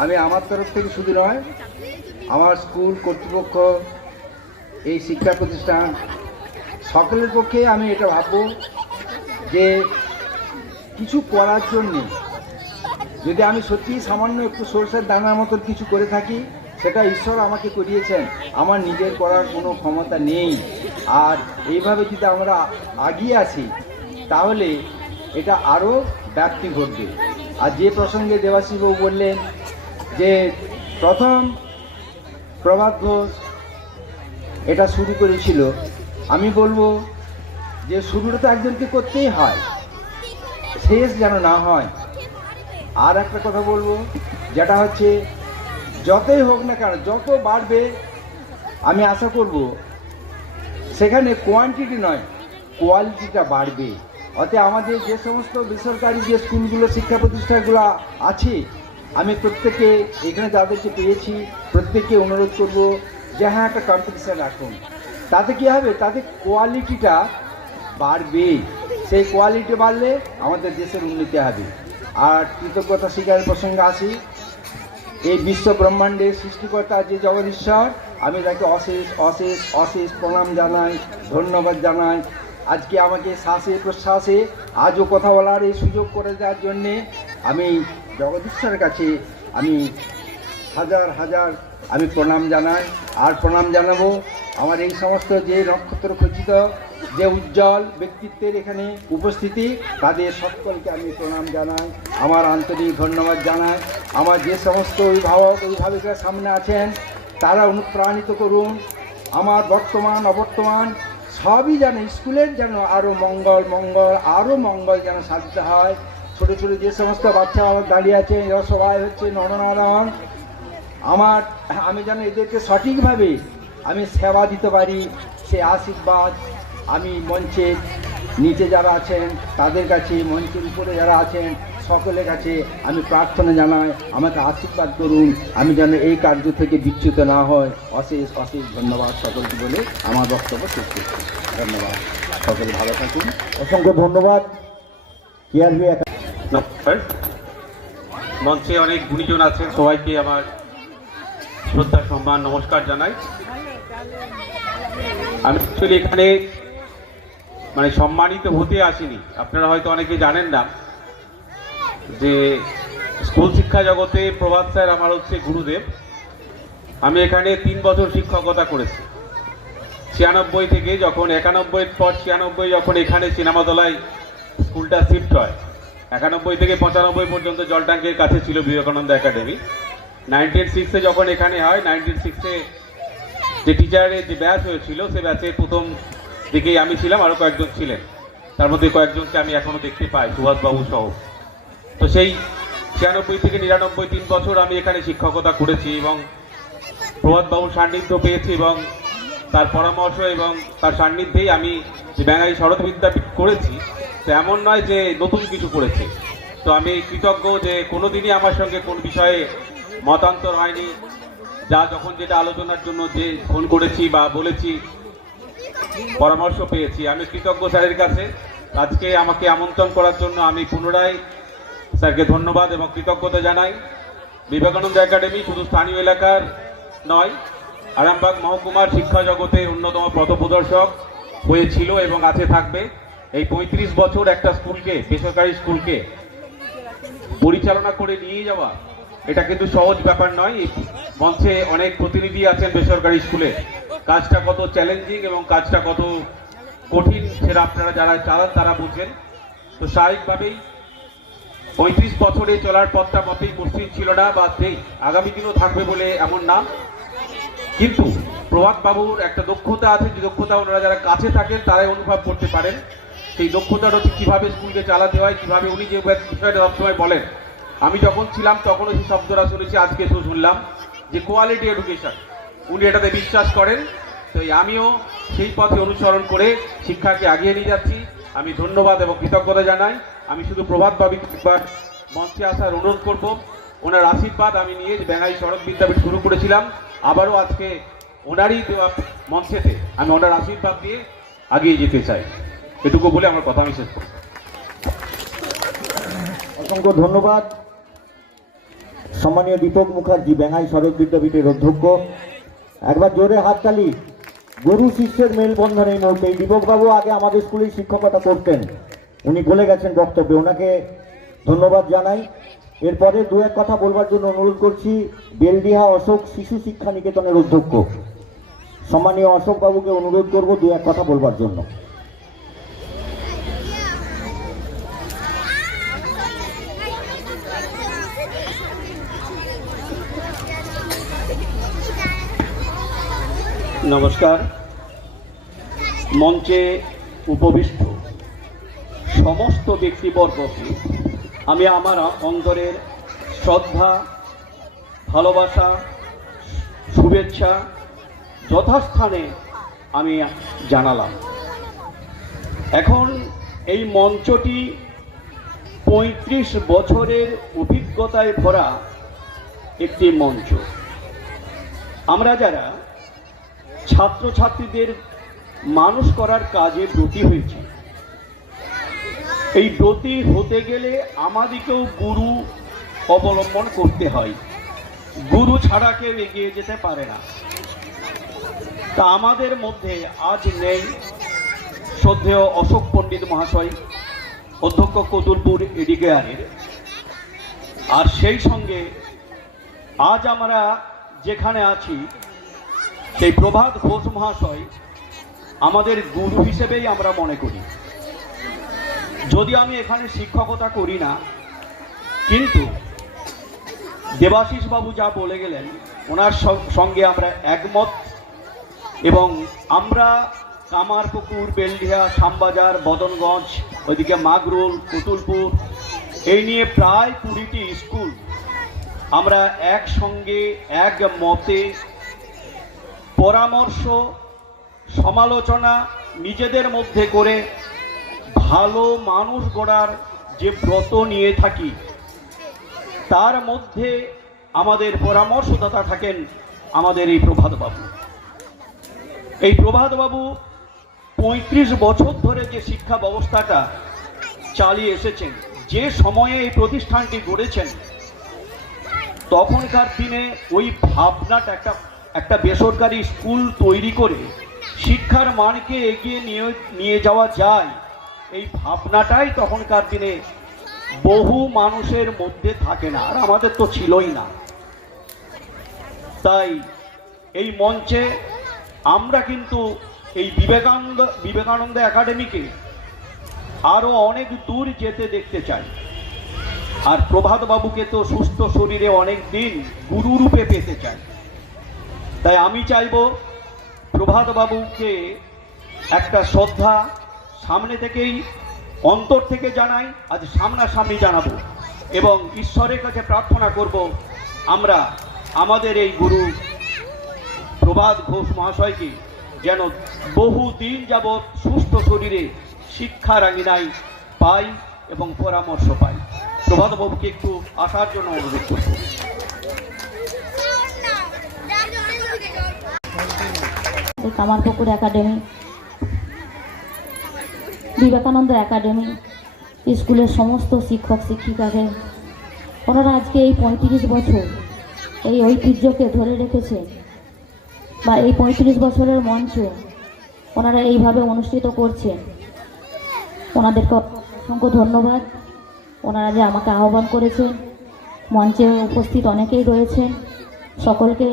আমি আমার তরফ থেকে শুধু নয়, আমার স্কুল কর্তৃপক্ষ, এই শিক্ষা প্রতিষ্ঠান সকলের পক্ষে আমি এটা ভাববো যে কিছু করার জন্যে যদি আমি সত্যি সামান্য একটু সরষের দানার মতো কিছু করে থাকি, সেটা ঈশ্বর আমাকে করিয়েছেন, আমার নিজের করার কোনো ক্ষমতা নেই। আর এইভাবে যদি আমরা এগিয়ে আসি তাহলে এটা আরও ব্যাপ্তি ঘটবে। আর যে প্রসঙ্গে দেবাশিসবাবু বললেন যে প্রথম প্রভাত ঘোষ এটা শুরু করেছিল, আমি বলবো যে শুরুটা তো একজনকে করতেই হয়, শেষ যেন না হয়। আর একটা কথা বলবো, যেটা হচ্ছে যতই হোক না কেন, যত বাড়বে আমি আশা করব সেখানে কোয়ান্টিটি নয় কোয়ালিটিটা বাড়বে। অতএব আমাদের যে সমস্ত বেসরকারি যে স্কুলগুলো, শিক্ষা প্রতিষ্ঠানগুলো আছে, আমি প্রত্যেককে এখানে যাদেরকে পেয়েছি প্রত্যেককে অনুরোধ করব যে হ্যাঁ, একটা কম্পিটিশান রাখুন। তাতে কী হবে, তাতে কোয়ালিটিটা বাড়বে, সেই কোয়ালিটি বাড়লে আমাদের দেশের উন্নতি হবে। আর কৃতজ্ঞতা স্বীকারের প্রসঙ্গে আসি, এই বিশ্ব ব্রহ্মাণ্ডের সৃষ্টিকর্তা যে জগদীশ্বর, আমি তাকে অশেষ অশেষ অশেষ প্রণাম জানাই, ধন্যবাদ জানাই। আজকে আমাকে শ্বাসে প্রশ্বাসে আজও কথা বলার এই সুযোগ করে দেওয়ার জন্যে আমি জগদীশ্বরের কাছে আমি হাজার হাজার আমি প্রণাম জানাই। আর প্রণাম জানাবো আমার এই সমস্ত যে নক্ষত্র খচিত যে উজ্জ্বল ব্যক্তিত্বের এখানে উপস্থিতি, তাদের সকলকে আমি প্রণাম জানাই, আমার আন্তরিক ধন্যবাদ জানাই। আমার যে সমস্ত অভিভাবক অভিভাবিকার সামনে আছেন, তারা অনুপ্রাণিত করুন। আমার বর্তমান অবর্তমান সবই যেন স্কুলের যেন আরও আরও মঙ্গল যেন সাধিত হয়। ছোটো ছোটো যে সমস্ত বাচ্চা আমার দাঁড়িয়ে আছে, এরা সবাই হচ্ছে নরনারায়ণ। আমি যেন এদেরকে সঠিকভাবে আমি সেবা দিতে পারি, সে আশীর্বাদ আমি মঞ্চের নিচে যারা আছেন তাদের কাছে, মঞ্চের উপরে যারা আছেন সকলের কাছে আমি প্রার্থনা জানাই, আমাকে আশীর্বাদ করুন, আমি যেন এই কার্য থেকে বিচ্যুত না হয়। অশেষ অশেষ ধন্যবাদ সকলকে বলে আমার বক্তব্য শেষ করছি। ধন্যবাদ, সকলে ভালো থাকুন। অসংখ্য ধন্যবাদ। কেআরবি নমস্কার। মঞ্চে অনেক গুণীজন আছেন, সবাইকে আমার শ্রদ্ধা সম্মান নমস্কার জানাই। আমি অ্যাকচুয়ালি এখানে মানে সম্মানিত হতে আসিনি। আপনারা হয়তো অনেকে জানেন না যে স্কুল শিক্ষা জগতে প্রভাত স্যার আমার হচ্ছে গুরুদেব। আমি এখানে 3 বছর শিক্ষকতা করেছি। 96 থেকে যখন 91 পর 96 যখন এখানে সিনেমাতলায় স্কুলটা শিফট হয়, 91 থেকে 95 পর্যন্ত জলটাঙ্কের কাছে ছিল বিবেকানন্দ একাডেমি। 1906 যখন এখানে হয়, 1906 যে টিচারের যে ব্যাচ হয়েছিল সে ব্যাচে প্রথম দিকেই আমি ছিলাম, আরও কয়েকজন ছিলেন। তার মধ্যে কয়েকজনকে আমি এখনও দেখতে পাই, সুভাষবাবু সহ। তো সেই 96 থেকে 99 3 বছর আমি এখানে শিক্ষকতা করেছি এবং প্রভাতবাবুর সান্নিধ্য পেয়েছি এবং তার পরামর্শ এবং তার সান্নিধ্যেই আমি যে ব্যাঙাই শরৎ বিদ্যাপীঠ করেছি, তো এমন নয় যে নতুন কিছু করেছি। তো আমি কৃতজ্ঞ যে কোনোদিনই আমার সঙ্গে কোন বিষয়ে মতান্তর হয়নি। যখন যেটা আলোচনার জন্য যে ফোন করেছি বা বলেছি, পরামর্শ পেয়েছি, আমি কৃতজ্ঞ স্যারের কাছে। আজকে আমাকে আমন্ত্রণ করার জন্য আমি পুনরায় স্যারকে ধন্যবাদ এবং কৃতজ্ঞতা জানাই। বিবেকানন্দ একাডেমি শুধু স্থানীয় এলাকার নয়, আরামবাগ মহকুমার শিক্ষা জগতে অন্যতম পথপ্রদর্শক হয়েছিল এবং আছে, থাকবে। এই 35 বছর একটা স্কুলকে, বেসরকারি স্কুলকে পরিচালনা করে নিয়ে যাওয়া, এটা কিন্তু সহজ ব্যাপার নয়। মঞ্চে অনেক প্রতিনিধি আছেন বেসরকারি স্কুলে, কাজটা কত চ্যালেঞ্জিং এবং কাজটা কত কঠিন সেটা আপনারা যারা চালান তারা বুঝেন। তো স্বাভাবিকভাবেই 35 বছরে চলার পথটা মতেই মসৃণ ছিল না, বা আগামী দিনও থাকবে বলে এমন না। কিন্তু প্রভাতবাবুর একটা দক্ষতা আছে, যে দক্ষতা ওনারা যারা কাছে থাকেন তারাই অনুভব করতে পারেন। সেই দক্ষতাটা হচ্ছে কীভাবে স্কুলকে চালাতে হয়, কীভাবে উনি যে বিষয়টা সবসময় বলেন, আমি যখন ছিলাম তখনও সেই শব্দটা শুনেছি, আজকে তো শুনলাম যে কোয়ালিটি এডুকেশন। উনি এটাতে বিশ্বাস করেন। তো আমিও সেই পথে অনুসরণ করে শিক্ষাকে আগিয়ে নিয়ে যাচ্ছি। আমি ধন্যবাদ এবং কৃতজ্ঞতা জানাই। আমি শুধু প্রভাতবাবুকে একবার মঞ্চে আসার অনুরোধ করব। ওনার আশীর্বাদ আমি নিয়ে যে ব্যাঙাই শরৎ বিদ্যাপীঠ শুরু করেছিলাম, আবারও আজকে ওনারই দেওয়া মঞ্চেতে আমি ওনার আশীর্বাদ দিয়ে আগিয়ে যেতে চাই। এটুকু বলে আমার কথা আমি শেষ করব। অসংখ্য ধন্যবাদ। সম্মানীয় দীপক মুখার্জি, ব্যাঙাই শরৎ বিদ্যাপীঠের অধ্যক্ষ। একবার জোরে হাততালি। গুরু শিষ্যের মেলবন্ধন এই মুহূর্তে। এই দীপকবাবু আগে আমাদের স্কুলে শিক্ষকতা করতেন, উনি বলে গেছেন বক্তব্যে, ওনাকে ধন্যবাদ জানাই। এরপরে দু এক কথা বলবার জন্য অনুরোধ করছি বেলডিহা অশোক শিশু শিক্ষা নিকেতনের অধ্যক্ষ সম্মানীয় অশোকবাবুকে অনুরোধ করব দু এক কথা বলবার জন্য। নমস্কার। মঞ্চে উপবিষ্ট সমস্ত ব্যক্তিবর্গকে আমি আমার অন্তরের শ্রদ্ধা, ভালোবাসা, শুভেচ্ছা যথাস্থানে আমি জানালাম। এখন এই মঞ্চটি 35 বছরের অভিজ্ঞতায় ভরা একটি মঞ্চ। আমরা যারা ছাত্রছাত্রীদের মানুষ করার কাজে ব্রতী হয়েছি, এই ব্রতী হতে গেলে আমাদেরকেও গুরু অবলম্বন করতে হয়। গুরু ছাড়া কেউ এগিয়ে যেতে পারে না। তা আমাদের মধ্যে আজ নেই শ্রদ্ধেয় অশোক পণ্ডিত মহাশয়, অধ্যক্ষ কতুলপুর এডিকেয়ারের। আর সেই সঙ্গে আজ আমরা যেখানে আছি সেই প্রভাত ঘোষ মহাশয় আমাদের গুরু হিসেবেই আমরা মনে করি। যদি আমি এখানে শিক্ষকতা করি না, কিন্তু দেবাশিস বাবু যা বলে গেলেন ওনার সঙ্গে আমরা একমত। এবং আমরা কামারপুকুর, বেলডিহা, শ্যামবাজার, বদনগঞ্জ, ওইদিকে মাগরুল, কুতুলপুর, এই নিয়ে প্রায় 20টি স্কুল আমরা একসঙ্গে এক মতে পরামর্শ সমালোচনা নিজেদের মধ্যে করে ভালো মানুষ গড়ার যে ব্রত নিয়ে থাকি, তার মধ্যে আমাদের পরামর্শদাতা থাকেন আমাদের এই প্রভাতবাবু। এই প্রভাতবাবু 35 বছর ধরে যে শিক্ষা ব্যবস্থাটা চালিয়ে এসেছেন, যে সময়ে এই প্রতিষ্ঠানটি গড়েছেন, তখনকার দিনে ওই ভাবনাটা একটা বেসরকারি স্কুল তৈরি করে শিক্ষার মানকে এগিয়ে নিয়ে যাওয়া যায়, এই ভাবনাটাই তখনকার দিনে বহু মানুষের মধ্যে থাকে না, আর আমাদের তো ছিলই না। তাই এই মঞ্চে আমরা কিন্তু এই বিবেকানন্দ একাডেমিকে আরো অনেক দূর যেতে দেখতে চাই। আর প্রভাতবাবুকে তো সুস্থ শরীরে অনেক দিন গুরুরূপে পেতে চাই। তাই আমি চাইব প্রভাতবাবুকে একটা শ্রদ্ধা সামনে থেকেই, অন্তর থেকে জানাই, আজ সামনাসামনি জানাবো এবং ঈশ্বরের কাছে প্রার্থনা করব আমরা আমাদের এই গুরু প্রভাত ঘোষ মহাশয়কে যেন বহুদিন যাবৎ সুস্থ শরীরে শিক্ষার আঙিনায় পাই এবং পরামর্শ পাই। প্রভাতবাবুকে একটু আসার জন্য অনুরোধ করব। কামারপুকুর একাডেমি, বিবেকানন্দ একাডেমি স্কুলের সমস্ত শিক্ষক শিক্ষিকাদের, ওনারা আজকে এই 35 বছর এই ঐতিহ্যকে ধরে রেখেছে, বা এই 35 বছরের মঞ্চ ওনারা এইভাবে অনুষ্ঠিত করছেন। ওনাদেরকে অসংখ্য ধন্যবাদ। ওনারা যে আমাকে আহ্বান করেছেন, মঞ্চে উপস্থিত অনেকেই রয়েছেন, সকলকে,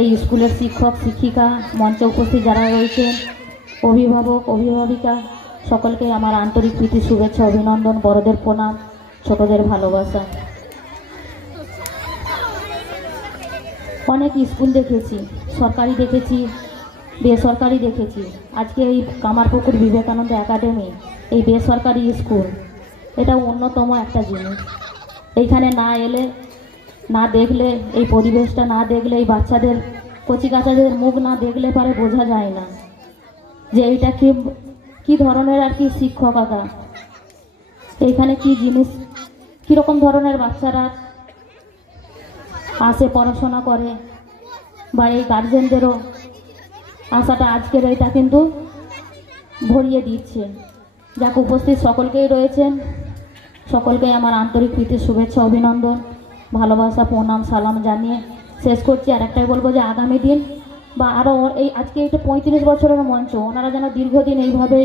এই স্কুলের শিক্ষক শিক্ষিকা, মঞ্চে উপস্থিত যারা রয়েছেন, অভিভাবক অভিভাবিকা, সকলকে আমার আন্তরিক প্রীতি শুভেচ্ছা অভিনন্দন, বড়দের প্রণাম, ছোটদের ভালোবাসা। অনেক স্কুল দেখেছি, সরকারি দেখেছি, বেসরকারি দেখেছি। আজকে এই কামারপুকুর বিবেকানন্দ একাডেমি, এই বেসরকারি স্কুল, এটা অন্যতম একটা জিনিস। এইখানে না এলে, না দেখলে, এই পরিবেশটা না দেখলে, এই বাচ্চাদের কচিকাচাদের মুখ না দেখলে পারে বোঝা যায় না যে এইটা কি ধরনের আর কি শিক্ষকতা, এইখানে কি জিনিস, কীরকম ধরনের বাচ্চারা আসে পড়াশোনা করে, বা এই গার্জেনদেরও আশাটা আজকের এটা কিন্তু ভরিয়ে দিচ্ছে। যাক, উপস্থিত সকলকেই রয়েছেন, সকলকে আমার আন্তরিক প্রীতি শুভেচ্ছা অভিনন্দন, ভালোবাসা প্রণাম সালাম জানিয়ে শেষ করছি। আর একটাই বলবো যে আগামী দিন বা আরও এই আজকে এটা 35 বছরের মঞ্চ, ওনারা যেন দীর্ঘদিন এইভাবে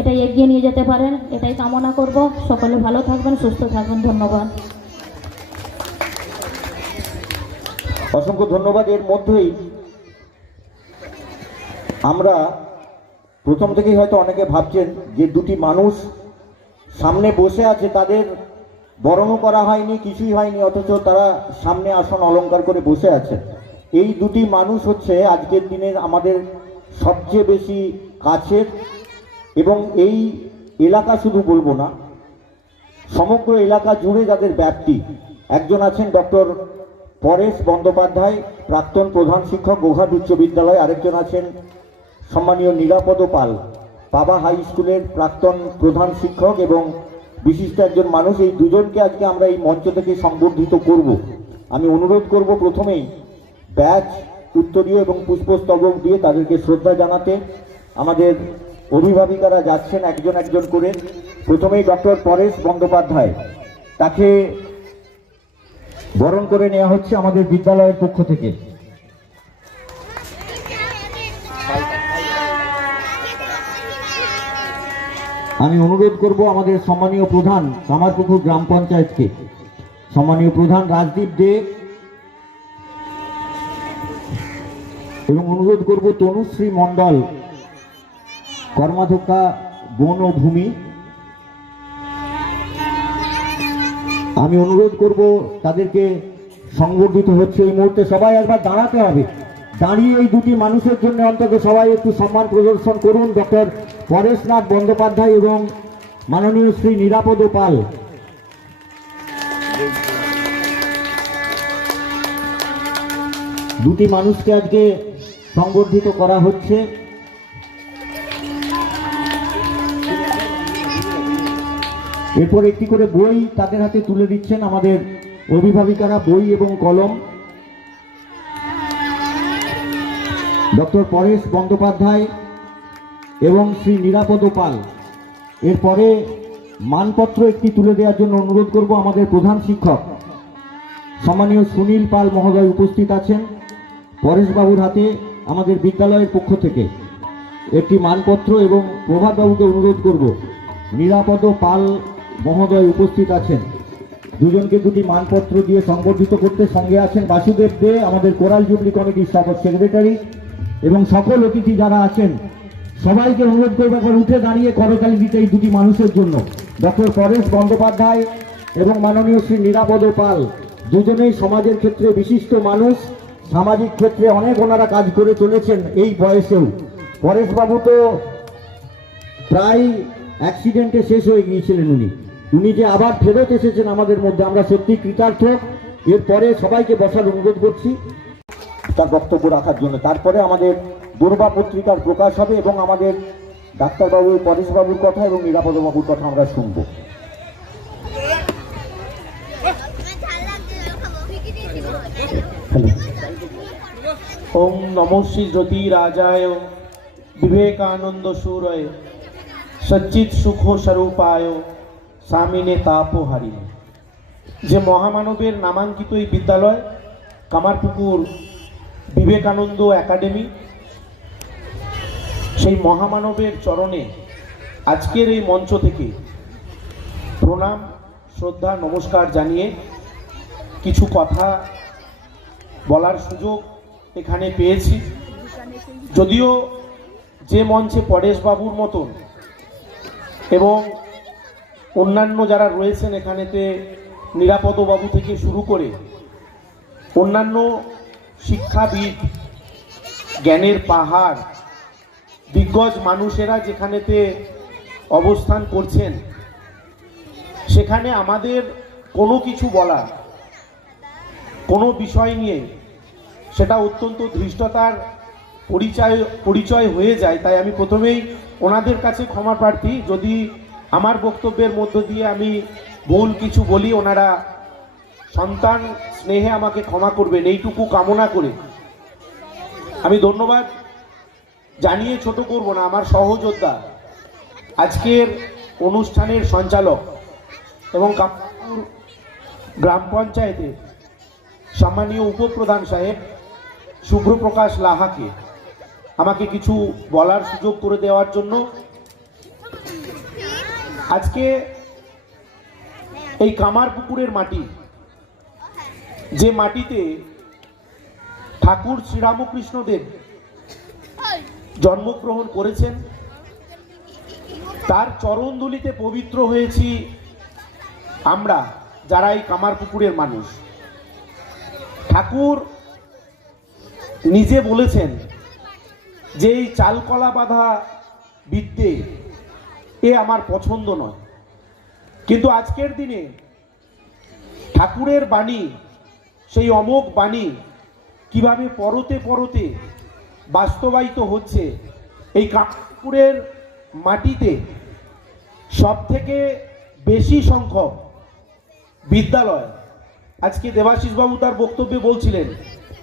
এটা এগিয়ে নিয়ে যেতে পারেন, এটাই কামনা করব। সকলে ভালো থাকবেন, সুস্থ থাকবেন, ধন্যবাদ। অসংখ্য ধন্যবাদ। এর মধ্যেই আমরা প্রথম থেকেই হয়তো অনেকে ভাবছেন যে দুটি মানুষ সামনে বসে আছে, তাদের বরণও করা হয়নি, কিছুই হয়নি, অথচ তারা সামনে আসন অলংকার করে বসে আছে। এই দুটি মানুষ হচ্ছে আজকের দিনের আমাদের সবচেয়ে বেশি কাছের, এবং এই এলাকা শুধু বলবো না, সমগ্র এলাকা জুড়ে যাদের ব্যাপ্তি। একজন আছেন ডক্টর পরেশ বন্দ্যোপাধ্যায়, প্রাক্তন প্রধান শিক্ষক, গোঘাট উচ্চ বিদ্যালয়। আরেকজন আছেন সম্মানীয় নিরাপদ পাল, পাবা হাই স্কুলের প্রাক্তন প্রধান শিক্ষক এবং বিশিষ্ট একজন মানুষ। এই দুজনকে আজকে আমরা এই মঞ্চ থেকে সংবর্ধিত করব। আমি অনুরোধ করব প্রথমেই ব্যাচ, উত্তরীয় এবং পুষ্পস্তবক দিয়ে তাদেরকে শ্রদ্ধা জানাতে। আমাদের অভিভাবিকারা যাচ্ছেন একজন একজন করে। প্রথমেই ডক্টর পরেশ বন্দ্যোপাধ্যায়, তাকে বরণ করে নেওয়া হচ্ছে আমাদের বিদ্যালয়ের পক্ষ থেকে। আমি অনুরোধ করব আমাদের সম্মানীয় প্রধান কামারপুকুর গ্রাম পঞ্চায়েতকে, সম্মানীয় প্রধান রাজদীপ দে, এবং অনুরোধ করব তনুশ্রী মণ্ডল, কর্মাধ্যক্ষা বন ও ভূমি। আমি অনুরোধ করব তাদেরকে সংবর্ধিত হচ্ছে। এই মুহূর্তে সবাই একবার দাঁড়াতে হবে, দাঁড়িয়ে এই দুটি মানুষের জন্য অন্তত সবাই একটু সম্মান প্রদর্শন করুন। ডক্টর পরেশনাথ বন্দ্যোপাধ্যায় এবং মাননীয় শ্রী নিরাপদ পাল। দুটি মানুষকে আজকে সংবর্ধিত করা হচ্ছে। এরপর একটি করে বই তাদের হাতে তুলে দিচ্ছেন আমাদের অভিভাবিকারা, বই এবং কলম। ডক্টর পরেশ বন্দ্যোপাধ্যায় এবং শ্রী নিরাপদ পাল। এরপরে মানপত্র একটি তুলে দেওয়ার জন্য অনুরোধ করব। আমাদের প্রধান শিক্ষক সম্মানীয় সুনীল পাল মহোদয় উপস্থিত আছেন। পরেশবাবুর হাতে আমাদের বিদ্যালয়ের পক্ষ থেকে একটি মানপত্র, এবং প্রভাতবাবুকে অনুরোধ করব, নিরাপদ পাল মহোদয় উপস্থিত আছেন, দুজনকে দুটি মানপত্র দিয়ে সংবর্ধিত করতে। সঙ্গে আছেন বাসুদেব দে, আমাদের কোরাল জুবলি কমিটির স্থাপক সেক্রেটারি, এবং সকল অতিথি যারা আছেন সবাইকে অনুরোধ করবো একবার উঠে দাঁড়িয়ে করতালি দিতে এই দুটি মানুষের জন্য। ডক্টর পরেশ বন্দ্যোপাধ্যায় এবং মাননীয় শ্রী নিরাপদ পাল দুজনেই সমাজের ক্ষেত্রে বিশিষ্ট মানুষ, সামাজিক ক্ষেত্রে অনেক ওনারা কাজ করে চলেছেন এই বয়সেও। পরেশবাবু তো প্রায় অ্যাক্সিডেন্টে শেষ হয়ে গিয়েছিলেন। উনি যে আবার ফেরত এসেছেন আমাদের মধ্যে, আমরা সত্যি কৃতার্থ। এরপরে সবাইকে বসার অনুরোধ করছি তার বক্তব্য রাখার জন্য। তারপরে আমাদের দুর্বা পত্রিকার প্রকাশ হবে এবং আমাদের ডাক্তারবাবু পরেশবাবুর কথা এবং নিরাপদবাবুর কথা আমরা শুনব। ওম নমো শ্রী জ্যোতিরাজায় বিবেকানন্দ সুরয় সচ্চিৎ সুখ স্বরূপায় স্বামিনে তাপহারিণী। যে মহামানবের নামাঙ্কিত এই বিদ্যালয় কামারপুকুর বিবেকানন্দ একাডেমি, সেই মহামানবের চরণে আজকের এই মঞ্চ থেকে প্রণাম, শ্রদ্ধা, নমস্কার জানিয়ে কিছু কথা বলার সুযোগ এখানে পেয়েছি। যদিও যে মঞ্চে পরেশবাবুর মতন এবং অন্যান্য যারা রয়েছেন এখানেতে, নিরাপদবাবু থেকে শুরু করে অন্যান্য শিক্ষাবিদ, জ্ঞানের পাহাড়, দিগ্গজ মানুষেরা যেখানেতে অবস্থান করছেন, সেখানে আমাদের কোনো কিছু বলা, কোনো বিষয় নিয়ে সেটা অত্যন্ত ধৃষ্টতার পরিচয় হয়ে যায়। তাই আমি প্রথমেই ওনাদের কাছে ক্ষমা প্রার্থী, যদি আমার বক্তব্যের মধ্য দিয়ে আমি ভুল কিছু বলি, ওনারা সন্তান স্নেহে আমাকে ক্ষমা করবেন, এইটুকু কামনা করে আমি ধন্যবাদ জানিয়ে ছোট করব না। আমার সহযোদ্ধা, আজকের অনুষ্ঠানের সঞ্চালক এবং কামারপুকুর গ্রাম পঞ্চায়েতের সম্মানীয় উপপ্রধান সাহেব শুভ্রপ্রকাশ লাহাকে আমাকে কিছু বলার সুযোগ করে দেওয়ার জন্য। আজকে এই কামারপুকুরের মাটি, যে মাটিতে ঠাকুর শ্রীরামকৃষ্ণদেব জন্মগ্রহণ করেছেন, তার চরণধুলিতে পবিত্র হয়েছি আমরা যারা এই কামারপুকুরের মানুষ। ঠাকুর নিজে বলেছেন যে এই চালকলা বাঁধা বিদ্যে এ আমার পছন্দ নয়, কিন্তু আজকের দিনে ঠাকুরের বাণী, সেই অমোঘ বাণী কিভাবে পরতে পরতে বাস্তবায়িত হচ্ছে। এই কামারপুকুরের মাটিতে সবথেকে বেশি সংখ্যক বিদ্যালয়, আজকে দেবাশিসবাবু তার বক্তব্যে বলছিলেন,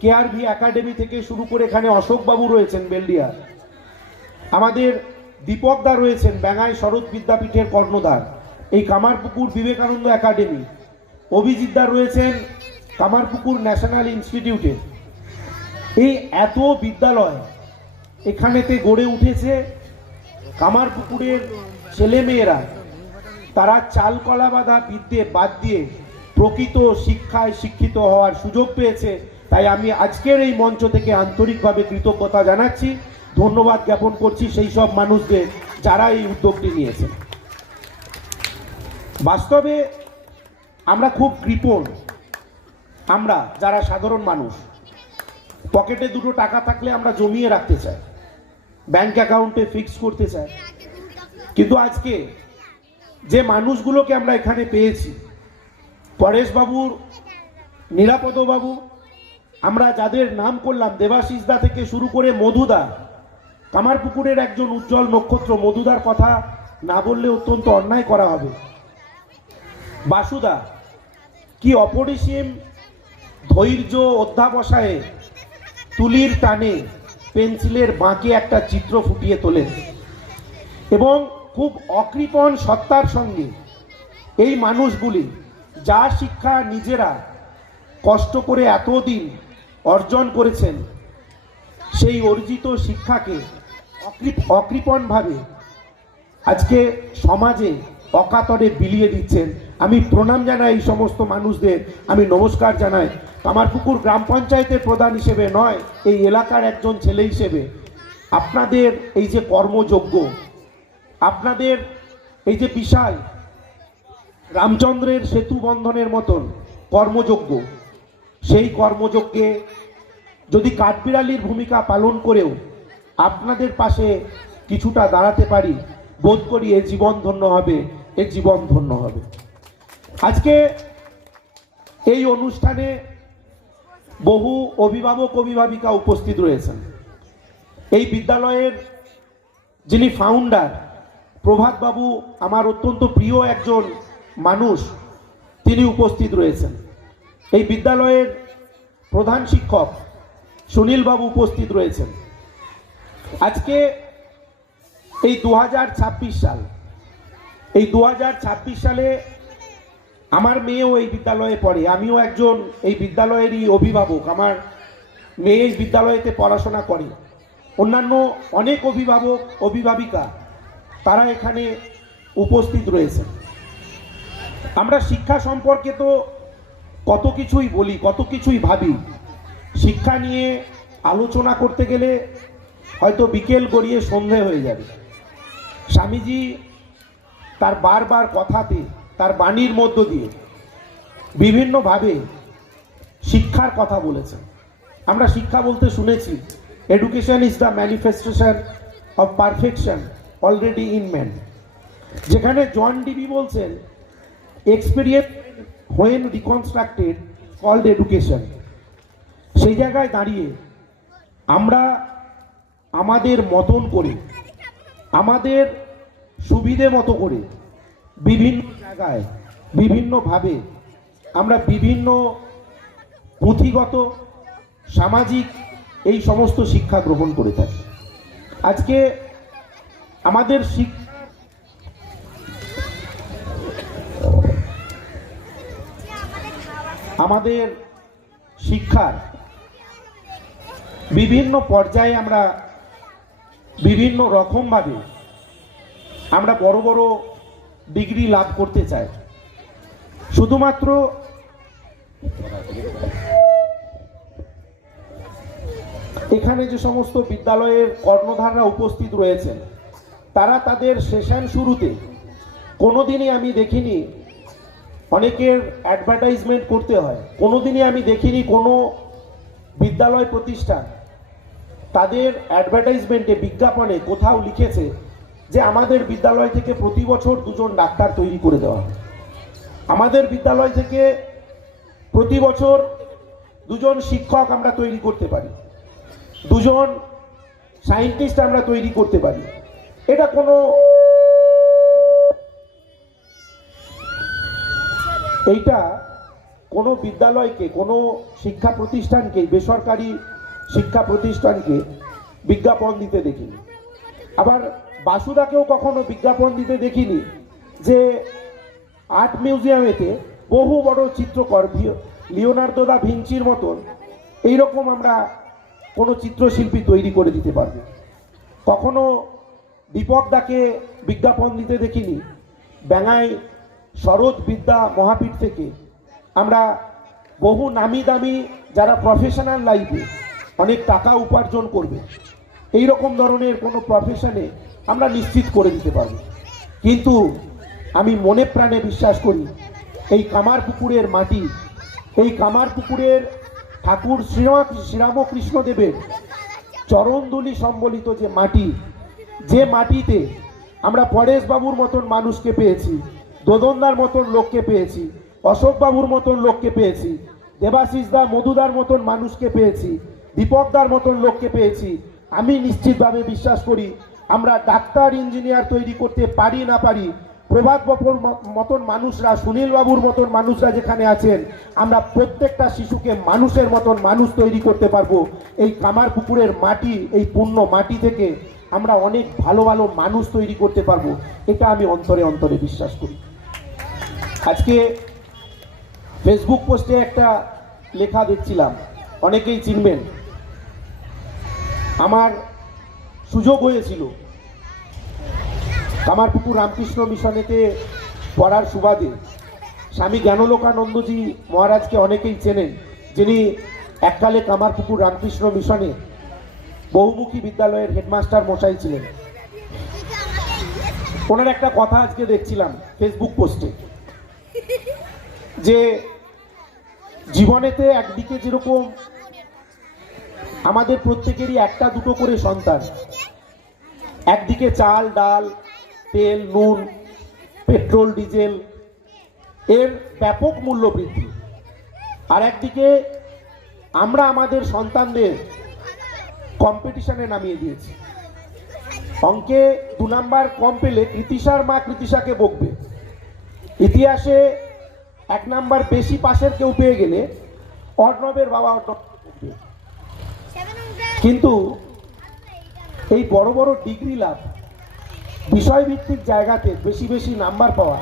কেআরভি একাডেমি থেকে শুরু করে এখানে অশোকবাবু রয়েছেন বেলডিয়া, আমাদের দীপকদা রয়েছেন ব্যাঙাই শরৎ বিদ্যাপীঠের কর্ণধার এই কামারপুকুর বিবেকানন্দ একাডেমি, অভিজিৎদা রয়েছেন কামারপুকুর ন্যাশনাল ইনস্টিটিউটে। এই এত বিদ্যালয় এখানেতে গড়ে উঠেছে। কামারপুকুরের ছেলেমেয়েরা তারা চালকলা বাঁধা বিদ্যে বাদ দিয়ে প্রকৃত শিক্ষায় শিক্ষিত হওয়ার সুযোগ পেয়েছে। তাই আমি আজকের এই মঞ্চ থেকে আন্তরিকভাবে কৃতজ্ঞতা জানাচ্ছি, ধন্যবাদ জ্ঞাপন করছি সেই সব মানুষদের যারা এই উদ্যোগটি নিয়েছেন। বাস্তবে আমরা খুব কৃপণ, আমরা যারা সাধারণ মানুষ পকেটে দুটো টাকা থাকলে আমরা জমিয়ে রাখতে চাই, ব্যাংক অ্যাকাউন্টে ফিক্স করতে চাই। কিন্তু আজকে যে মানুষগুলোকে আমরা এখানে পেয়েছি, পরেশবাবুর, নিরাপদবাবু, আমরা যাদের নাম করলাম, দেবাশিস দা থেকে শুরু করে মধুদা, কামারপুকুরের একজন উজ্জ্বল নক্ষত্র, মধুদার কথা না বললে অত্যন্ত অন্যায় করা হবে। বাসুদা কি অপরিসীম ধৈর্য অধ্যাবসায়ে তুলির টানে পেন্সিলের বাঁকে একটা চিত্র ফুটিয়ে তোলেন এবং খুব অকৃপণ সত্তার সঙ্গে এই মানুষগুলি যা শিক্ষা নিজেরা কষ্ট করে এতদিন অর্জন করেছেন, সেই অর্জিত শিক্ষাকে অকৃপণভাবে আজকে সমাজে অকাতরে বিলিয়ে দিচ্ছেন। আমি প্রণাম জানাই এই সমস্ত মানুষদের, আমি নমস্কার জানাই। কামারপুকুর গ্রাম পঞ্চায়েতের প্রধান হিসেবে নয়, এই এলাকার একজন ছেলে হিসেবে আপনাদের এই যে কর্মযজ্ঞ, আপনাদের এই যে বিশাল রামচন্দ্রের সেতু বন্ধনের মতন কর্মযজ্ঞ, সেই কর্মযজ্ঞে যদি কাঠবিড়ালির ভূমিকা পালন করেও আপনাদের পাশে কিছুটা দাঁড়াতে পারি, বোধ করি এ জীবন ধন্য হবে, এ জীবন ধন্য হবে। আজকে এই অনুষ্ঠানে বহু অভিভাবক অভিভাবিকা উপস্থিত রয়েছেন। এই বিদ্যালয়ের যিনি ফাউন্ডার প্রভাতবাবু, আমার অত্যন্ত প্রিয় একজন মানুষ, তিনি উপস্থিত রয়েছেন। এই বিদ্যালয়ের প্রধান শিক্ষক সুনীলবাবু উপস্থিত রয়েছেন। আজকে এই 2026 সাল, এই 2026 সালে আমার মেয়েও এই বিদ্যালয়ে পড়ে, আমিও একজন এই বিদ্যালয়েরই অভিভাবক। আমার মেয়ে এই বিদ্যালয়েতে পড়াশোনা করে, অন্যান্য অনেক অভিভাবক অভিভাবিকা তারা এখানে উপস্থিত রয়েছেন। আমরা শিক্ষা সম্পর্কে তো কত কিছুই বলি, কত কিছুই ভাবি। শিক্ষা নিয়ে আলোচনা করতে গেলে হয়তো বিকেল গড়িয়ে সন্ধে হয়ে যাবে। স্বামীজি তার বারবার কথাতে, তার বাণীর মধ্য দিয়ে বিভিন্নভাবে শিক্ষার কথা বলেছেন। আমরা শিক্ষা বলতে শুনেছি, education is the manifestation of perfection already in man. যেখানে জন ডিবি বলছেন, এক্সপিরিয়েন্স হোয়েন রিকনস্ট্রাক্টেড কল্ড এডুকেশন। সেই জায়গায় দাঁড়িয়ে আমরা আমাদের মতন করে, আমাদের সুবিধে মতো করে, বিভিন্ন জায়গায় বিভিন্নভাবে আমরা বিভিন্ন পুঁথিগত সামাজিক এই সমস্ত শিক্ষা গ্রহণ করে থাকি। আজকে আমাদের শিক্ষার বিভিন্ন পর্যায়ে আমরা বিভিন্ন রকমভাবে আমরা বড় বড় ডিগ্রি লাভ করতে চাই। শুধুমাত্র এখানে যে সমস্ত বিদ্যালয়ের কর্ণধাররা উপস্থিত রয়েছেন, তারা তাদের সেশন শুরুতে কোনোদিনই আমি দেখিনি অনেকের অ্যাডভার্টাইজমেন্ট করতে হয়, কোনোদিনই আমি দেখিনি কোনো বিদ্যালয় প্রতিষ্ঠান তাদের অ্যাডভার্টাইজমেন্টে, বিজ্ঞাপনে কোথাও লিখেছে যে আমাদের বিদ্যালয় থেকে প্রতি বছর 2জন ডাক্তার তৈরি করে দেওয়া হয়, আমাদের বিদ্যালয় থেকে প্রতি বছর 2জন শিক্ষক আমরা তৈরি করতে পারি, 2জন সায়েন্টিস্ট আমরা তৈরি করতে পারি। এটা কোনো বিদ্যালয়কে, কোনো শিক্ষা প্রতিষ্ঠানকে, বেসরকারি শিক্ষা প্রতিষ্ঠানকে বিজ্ঞাপন দিতে দেখিনি। আবার বাসুদাকেও কখনো বিজ্ঞাপন দিতে দেখিনি যে আর্ট মিউজিয়ামেতে বহু বড় চিত্রকর লিওনার্দো দা ভিঞ্চির মতন এইরকম আমরা কোনো চিত্রশিল্পী তৈরি করে দিতে পারবে। কখনো দীপক দাকে বিজ্ঞাপন দিতে দেখিনি ব্যাঙাই শরৎ বিদ্যা মহাপীঠ থেকে আমরা বহু নামি দামি যারা প্রফেশনাল লাইফে অনেক টাকা উপার্জন করবে, এই রকম ধরনের কোনো প্রফেশনে আমরা নিশ্চিত করে দিতে পারব। কিন্তু আমি মনে প্রাণে বিশ্বাস করি এই কামারপুকুরের মাটি এই কামারপুকুরের ঠাকুর শ্রীরামকৃষ্ণদেবের চরণধুলি সম্বলিত যে মাটিতে আমরা পরেশবাবুর মতন মানুষকে পেয়েছি, দোদনদার মতন লোককে পেয়েছি, অশোকবাবুর মতন লোককে পেয়েছি, দেবাশিসদা মধুদার মতন মানুষকে পেয়েছি, দীপকদার মতন লোককে পেয়েছি, আমি নিশ্চিতভাবে বিশ্বাস করি আমরা ডাক্তার ইঞ্জিনিয়ার তৈরি করতে পারি না পারি, প্রভাত বাবুর মতন মানুষরা, সুনীল বাবুর মতন মানুষরা যেখানে আছেন, আমরা প্রত্যেকটা শিশুকে মানুষের মতন মানুষ তৈরি করতে পারবো। এই কামারপুকুরের মাটি, এই পূর্ণ মাটি থেকে আমরা অনেক ভালো ভালো মানুষ তৈরি করতে পারবো, এটা আমি অন্তরে অন্তরে বিশ্বাস করি। আজকে ফেসবুক পোস্টে একটা লেখা দেখছিলাম, অনেকেই চিনবেন। আমার সুযোগ হয়েছিল কামারপুকুর রামকৃষ্ণ মিশনেতে পড়ার সুবাদে স্বামী জ্ঞানলোকানন্দজি মহারাজকে অনেকেই চেনেন, যিনি এককালে কামারপুকুর রামকৃষ্ণ মিশনে বহুমুখী বিদ্যালয়ের হেডমাস্টার মশাই ছিলেন। ওনার একটা কথা আজকে দেখছিলাম ফেসবুক পোস্টে, যে জীবনেতে একদিকে যেরকম আমাদের প্রত্যেকেরই একটা দুটো করে সন্তান, একদিকে চাল ডাল তেল নুন পেট্রোল ডিজেল এর ব্যাপক মূল্য বৃদ্ধি, আর একদিকে আমরা আমাদের সন্তানদের কম্পিটিশনে নামিয়ে দিয়েছি। অঙ্কে 2 নাম্বার কম পেলে কৃতিশার মা কৃতিশাকে বকবে, ইতিহাসে 1 নাম্বার বেশি পাশের কেউ পেয়ে গেলে অর্ণবের বাবা অর্ণবকে বকবে। কিন্তু এই বড় বড় ডিগ্রি লাভ, বিষয়ভিত্তিক জায়গাতে বেশি বেশি নাম্বার পাওয়া,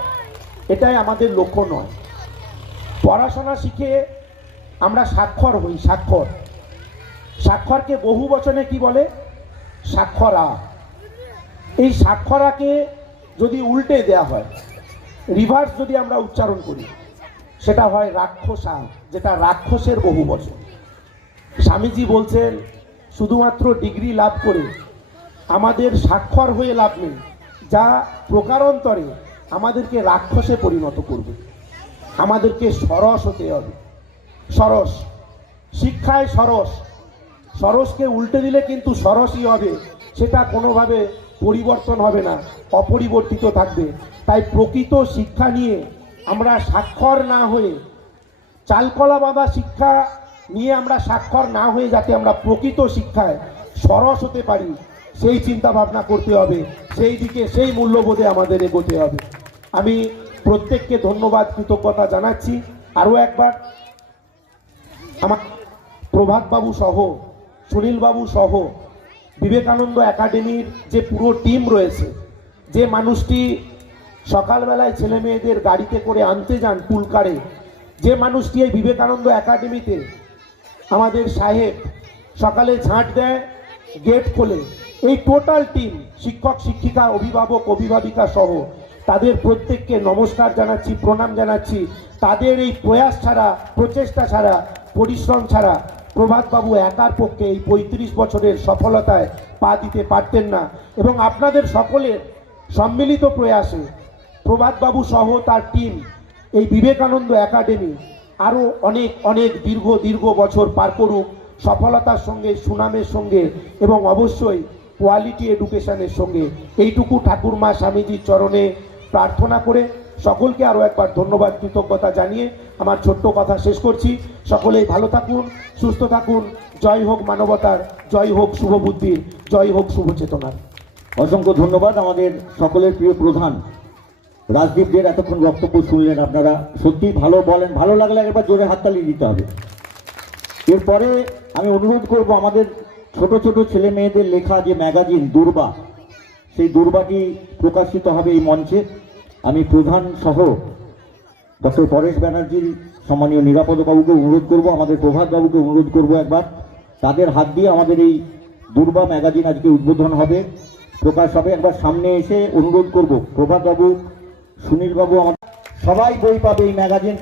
এটাই আমাদের লক্ষ্য নয়। পড়াশোনা শিখে আমরা স্বাক্ষর হই, স্বাক্ষরকে বহু বচনে কি বলে? স্বাক্ষরা। এই স্বাক্ষরাকে যদি উল্টে দেয়া হয়, রিভার্স যদি আমরা উচ্চারণ করি, সেটা হয় রাক্ষসা, যেটা রাক্ষসের বহু বচন। স্বামীজি বলছেন শুধুমাত্র ডিগ্রি লাভ করে আমাদের স্বাক্ষর হয়ে লাভ নেই, যা প্রকারান্তরে আমাদেরকে রাক্ষসে পরিণত করবে। আমাদেরকে সরস হতে হবে, সরস। শিক্ষায় সরস, সরসকে উল্টে দিলে কিন্তু সরসই হবে, সেটা কোনোভাবে পরিবর্তন হবে না, অপরিবর্তিত থাকবে। তাই প্রকৃত শিক্ষা নিয়ে আমরা স্বাক্ষর না হয়ে, চালকলা বাঁধা শিক্ষা নিয়ে আমরা স্বাক্ষর না হয়ে যাতে আমরা প্রকৃত শিক্ষায় সরস হতে পারি, সেই চিন্তা ভাবনা করতে হবে, সেই দিকে সেই মূল্যবোধে আমাদের এগোতে হবে। আমি প্রত্যেককে ধন্যবাদ কৃতজ্ঞতা জানাচ্ছি। আরও একবার আমার প্রভাতবাবু সহ, সুনীলবাবু সহ, বিবেকানন্দ একাডেমির যে পুরো টিম রয়েছে, যে মানুষটি সকালবেলায় ছেলে মেয়েদের গাড়িতে করে আনতে যান পুলকারে, যে মানুষটি এই বিবেকানন্দ একাডেমিতে আমাদের সাহেব সকালে ঝাঁট দেয়, গেট খোলে, এই টোটাল টিম, শিক্ষক শিক্ষিকা অভিভাবক অভিভাবিকা সহ তাদের প্রত্যেককে নমস্কার জানাচ্ছি, প্রণাম জানাচ্ছি। তাদের এই প্রয়াস ছাড়া, প্রচেষ্টা ছাড়া, পরিশ্রম ছাড়া প্রভাতবাবু একার পক্ষে এই 35 বছরের সফলতায় পা দিতে পারতেন না। এবং আপনাদের সকলের সম্মিলিত প্রয়াসে প্রভাতবাবু সহ তার টিম এই বিবেকানন্দ একাডেমি আরও অনেক অনেক দীর্ঘ বছর পার করুক, সফলতার সঙ্গে, সুনামের সঙ্গে এবং অবশ্যই কোয়ালিটি এডুকেশনের সঙ্গে। এইটুকু ঠাকুরমা স্বামীজির চরণে প্রার্থনা করে সকলকে আরও একবার ধন্যবাদ কৃতজ্ঞতা জানিয়ে আমার ছোট্ট কথা শেষ করছি। সকলেই ভালো থাকুন, সুস্থ থাকুন। জয় হোক মানবতার, জয় হোক শুভ বুদ্ধির, জয় হোক শুভ চেতনার। অসংখ্য ধন্যবাদ আমাদের সকলের প্রিয় প্রধান রাজদীপদের। এতক্ষণ বক্তব্য শুনলেন আপনারা, সত্যি ভালো বলেন, ভালো লাগলে একবার জোরে হাততালি দিতে হবে। এরপরে আমি অনুরোধ করব আমাদের ছোট ছোট ছেলে মেয়েদের লেখা যে ম্যাগাজিন দুর্বা, সেই দুর্বাটি প্রকাশিত হবে এই মঞ্চে। আমি প্রধান সহ ডক্টর পরেশ ব্যানার্জির সম্মানীয় নিরাপদবাবুকে অনুরোধ করব, আমাদের প্রভাতবাবুকে অনুরোধ করব, একবার তাদের হাত দিয়ে আমাদের এই দুর্বা ম্যাগাজিন আজকে উদ্বোধন হবে, প্রকাশ হবে। একবার সামনে এসে অনুরোধ করব প্রভাতবাবু, সুনীলবাবু, আমাদের সবাই বই পাবে, এই ম্যাগাজিন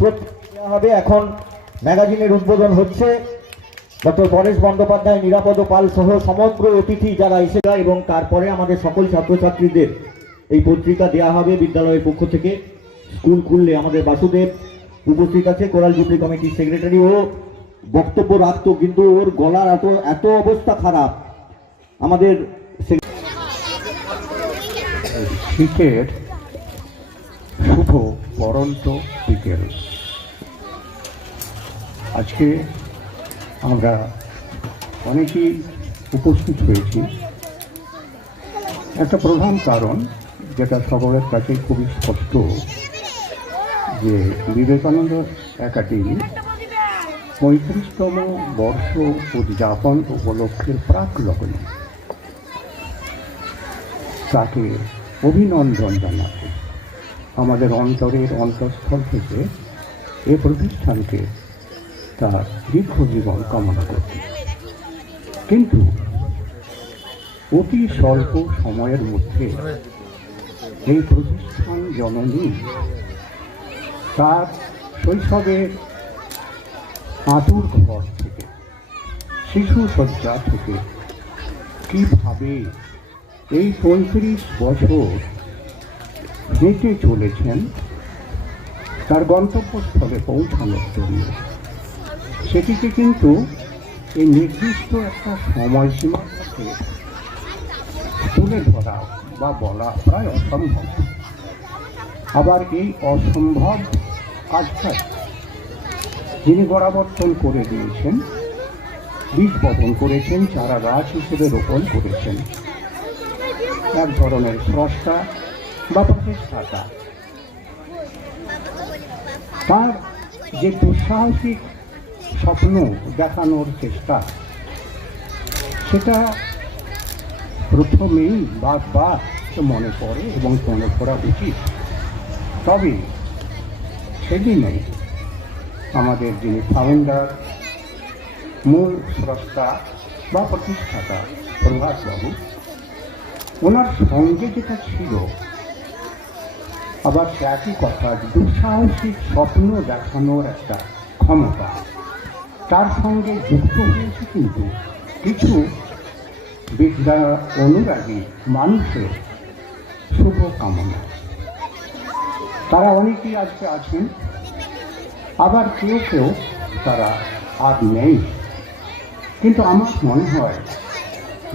দেওয়া হবে। এখন ম্যাগাজিনের উদ্বোধন হচ্ছে। ডক্টর পরেশ বন্দ্যোপাধ্যায়, নিরাপদ পাল সহ সমগ্র অতিথি যারা এসে যায়, এবং তারপরে আমাদের সকল ছাত্রছাত্রীদের এই পত্রিকা দেওয়া হবে বিদ্যালয়ের পক্ষ থেকে। স্কুল খুললে আমাদের বাসুদেব উপস্থিত আছে কোরাল জুবলি কমিটির সেক্রেটারি। ও বক্তব্য রাখতো কিন্তু ওর গলার এত অবস্থা খারাপ। আমাদের শীতের শুভ পরন্ত বিকেল। আজকে আমরা অনেকেই উপস্থিত হয়েছি। একটা প্রধান কারণ যেটা সকলের কাছে খুবই স্পষ্ট, যে বিবেকানন্দ একাডেমি 35তম বর্ষ উদযাপন উপলক্ষের প্রাক লগ্নে তাকে অভিনন্দন জানাতে আমাদের অন্তরের অন্তঃস্থল থেকে এ প্রতিষ্ঠানকে তার দীর্ঘ জীবন কামনা করতে। কিন্তু অতি স্বল্প সময়ের মধ্যে এই প্রতিষ্ঠান জননী তার শৈশবের আতুর ঘর থেকে, শিশু শয্যা থেকে কিভাবে এই 35 বছর হেঁটে চলেছেন তার গন্তব্যস্থলে পৌঁছানোর জন্য, সেটিকে কিন্তু এই নির্দিষ্ট একটা সময়সীমার সাথে তুলে ধরা বা বলা প্রায় অসম্ভব। আবার এই অসম্ভব কাজটা যিনি গোড়াবর্তন করে দিয়েছেন, বীজ বপন করেছেন, চারা গাছ হিসেবে রোপণ করেছেন এক ধরনের স্রষ্টা বা প্রতিষ্ঠাতা, তার যে দুঃসাহসিক স্বপ্ন দেখানোর চেষ্টা, সেটা প্রথমেই বারবার মনে পড়ে এবং মনে করা উচিত। তবে সেদিনে আমাদের যিনি ফাউন্ডার, মূল স্রষ্টা বা প্রতিষ্ঠাতা প্রভাতবাবু, ওনার সঙ্গে যেটা ছিল, আবার সে একই কথা, দুঃসাহসিক স্বপ্ন দেখানোর একটা ক্ষমতা, তার সঙ্গে যুক্ত হয়েছে কিন্তু কিছু বিদ্যা অনুরাগী মানুষের শুভ কামনা। তারা অনেকেই আজকে আছেন, আবার কেউ কেউ তারা আর নেই। কিন্তু আমার মনে হয়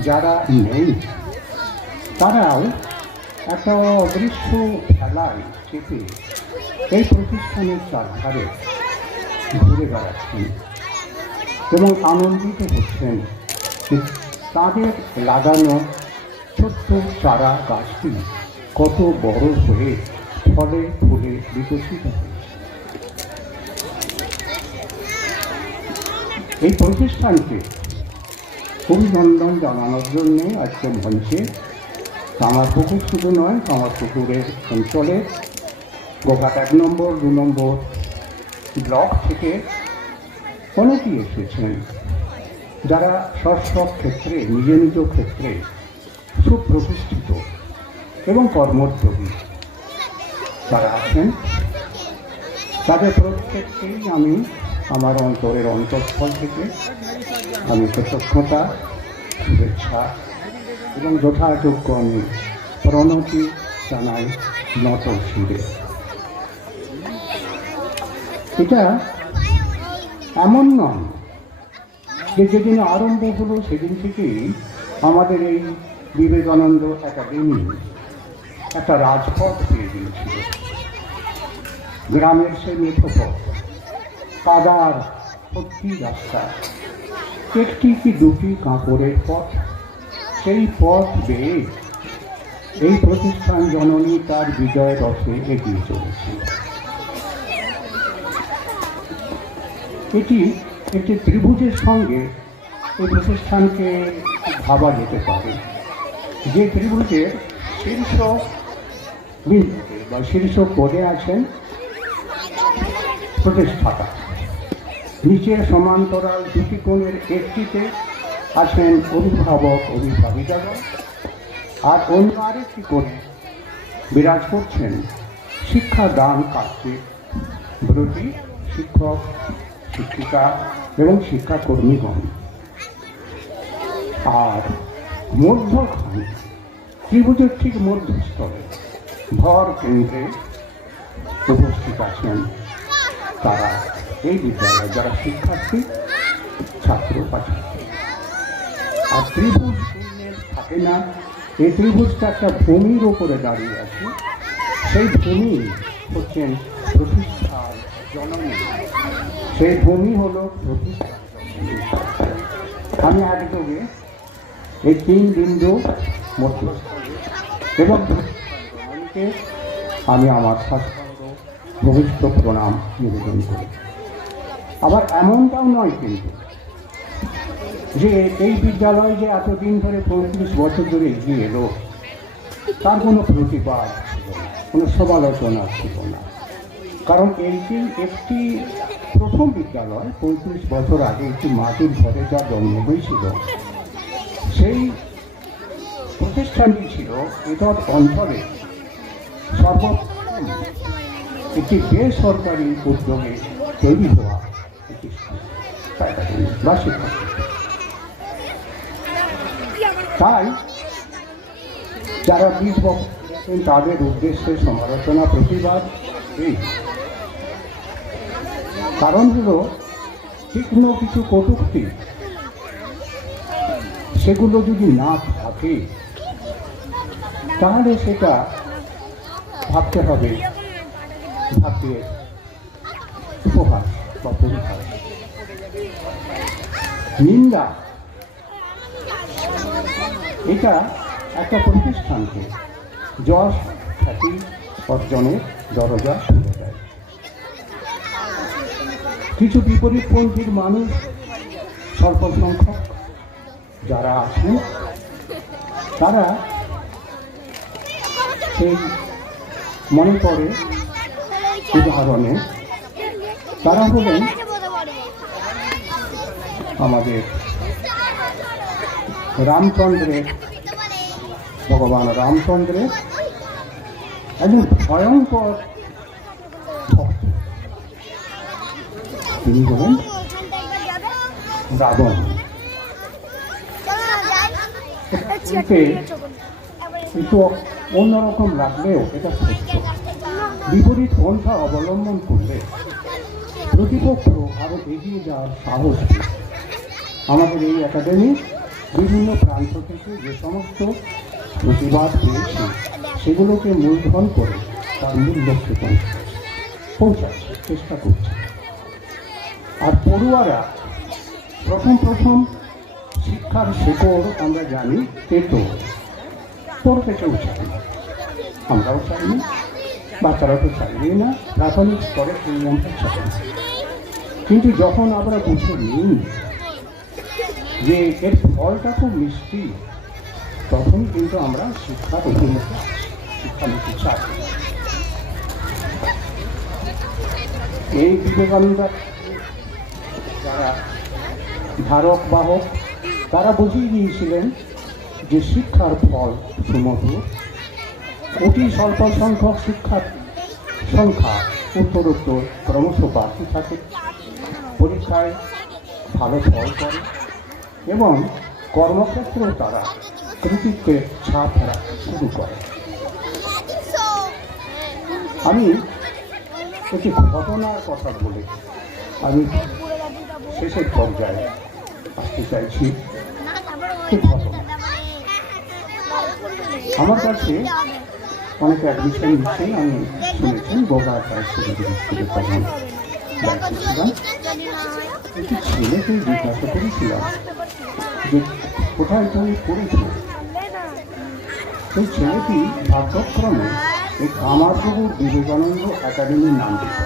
যারা নেই তারাও একটা অদৃশ্য খেলায় চেপে এই প্রতিষ্ঠানের চারধারে ঘুরে বেড়াচ্ছেন এবং আনন্দিত হচ্ছেন যে তাদের লাগানো ছোট্ট চারা গাছটি কত বড় হয়ে ফলে ফুলে বিকশিত হয়েছে। এই প্রতিষ্ঠানকে অভিনন্দন জানানোর জন্যে আজকে মঞ্চে কামারপুকুর শুধু নয়, কামারপুকুরের অঞ্চলে গোঘাট 1 নম্বর 2 নম্বর ব্লক থেকে অনেকেই এসেছেন, যারা সব ক্ষেত্রে নিজ নিজ ক্ষেত্রে সুপ্রতিষ্ঠিত এবং কর্মোদ্যোগী যারা আছেন, তাদের প্রত্যেককেই আমি আমার অন্তরের অন্তঃস্থল থেকে আমি কৃতজ্ঞতা, শুভেচ্ছা এবং যথাযোগ্য আমি প্রণতি জানাই নত শিরে। এটা এমন নয় যে যেদিন আরম্ভ হলো সেদিন থেকেই আমাদের এই বিবেকানন্দ একাডেমি একটা রাজপথ পেয়ে গিয়েছিল। গ্রামের সে মেঠো পথ, কাদার ভর্তি রাস্তা, একটি কি দুটি কাপড়ের পথ, সেই পথ বেয়ে এই প্রতিষ্ঠান জননী তার বিজয় রথে এগিয়ে চলেছে। এটি একটি ত্রিভুজের সঙ্গে এই প্রতিষ্ঠানকে ভাবা যেতে পারে, যে ত্রিভুজের শীর্ষ বিন্দুতে বা শীর্ষ পদে আছেন প্রতিষ্ঠাতা, নিচে সমান্তরাল দুটি কোণের একটিতে আছেন অভিভাবক অভিভাবিকাগণ, আর অন্য আরেকটি কোণে বিরাজ করছেন শিক্ষাদান কার্যে ব্রতী শিক্ষক, শিক্ষিকা এবং শিক্ষাকর্মীগণ। আর মধ্যখানে ত্রিভুজের ঠিক মধ্যস্থলে ভর কেন্দ্রে উপস্থিত আছেন তারা এই বিদ্যালয়ে যারা শিক্ষার্থী ছাত্র বা ছাত্রী। আর ত্রিভুজ শূন্যের থাকে না, এই ত্রিভুজটা একটা ভূমির ওপরে দাঁড়িয়ে আছে, সেই ভূমি হচ্ছেন প্রতিষ্ঠার জননী, সেই ভূমি হলো প্রতিষ্ঠার জননী। আমি একযোগে এই 3 বিন্দু মধ্যস্থলে এবং জননীকে আমি আমার সাষ্টাঙ্গ ভবিষ্যৎ প্রণাম নিবেদন করি। আবার এমনটাও নয় কিন্তু যে এই বিদ্যালয় যে এতদিন ধরে 35 বছর ধরে এগিয়ে এলো তার কোনো প্রতিবাদ ছিল না, কোনো সমালোচনা ছিল না। কারণ এইটি একটি প্রথম বিদ্যালয় 35 বছর আগে একটি মাটির ঘরে যা জন্ম হয়েছিল, সেই প্রতিষ্ঠানটি ছিল এটা অঞ্চলে সর্বপ্রথম একটি বেসরকারি উদ্যোগে তৈরি হওয়া একটি বা শিক্ষা। তাই যারা 20 বছর তাদের উদ্দেশ্যে সমালোচনা প্রতিবাদ এই কারণ হলো তীক্ষ্ণ কিছু কটূক্তি, সেগুলো যদি না থাকে তাহলে সেটা ভাবতে হবে ভাগ্যের উপহাস বা পরিহাস। নিন্দা এটা একটা প্রতিষ্ঠানকে যশ খ্যাতি অর্জনের দরজা খুলে দেয়। কিছু বিপরীতপন্থীর মানুষ স্বল্প সংখ্যক যারা আছেন তারা সেই মনে পড়ে উদাহরণে তারা হলেন আমাদের রামচন্দ্রের, ভগবান রামচন্দ্রের একজন ভয়ঙ্কর ভক্ত, তিনি হলেন রাবণ। একটু অন্যরকম লাগলেও এটা সত্য। বিপরীত পন্থা অবলম্বন করলে প্রতিপক্ষ আরো এগিয়ে যাওয়ার সাহস পেয়ে আমাদের এই একাডেমি বিভিন্ন প্রান্ত থেকে যে সমস্ত প্রতিবাদ পেয়েছে সেগুলোকে মূলধন করে তার মূল লক্ষ্যে পৌঁছাচ্ছে, চেষ্টা করছে। আর পড়ুয়ারা প্রথম শিক্ষার শেকড় আমরা জানি পেতো, পড়তে কেউ চাই না, আমরাও চাই না, বাচ্চারা তো চাইবেই না, প্রাথমিক স্তরে এই আমরা চাই না। কিন্তু যখন আমরা বুঝে নিই যে এর ফলটা খুব মিষ্টি, তখন কিন্তু আমরা শিক্ষার অভিমুখে শিক্ষানীতি চাই। এই বিবেকানন্দ যারা ধারক বাহক তারা বুঝিয়ে দিয়েছিলেন যে শিক্ষার ফল সুমধুর, অতি স্বল্প সংখ্যক শিক্ষার্থী সংখ্যা উত্তরোত্তর ক্রমশ বাড়তে থাকে, পরীক্ষায় ভালো ফল করে এবং কর্মক্ষেত্রেও তারা কৃতিত্বের ছাপ রাখতে শুরু করে। আমি একটি ঘটনার কথা বলে আমি শেষের পর্যায়ে আসতে চাইছি। ঘটনা আমার কাছে অনেক অ্যাডমিশন নিচ্ছে, আমি শুনেছেন গোবার স্কুলে তখন দায়িত্ব ছিলাম। একটি ছেলেকে জিজ্ঞাসা করেছিলাম যে কোথায় তুমি পড়েছো। সেই ছেলেটি ভাগ্যক্রমে এই কামারপুকুর বিবেকানন্দ একাডেমির নাম দিত।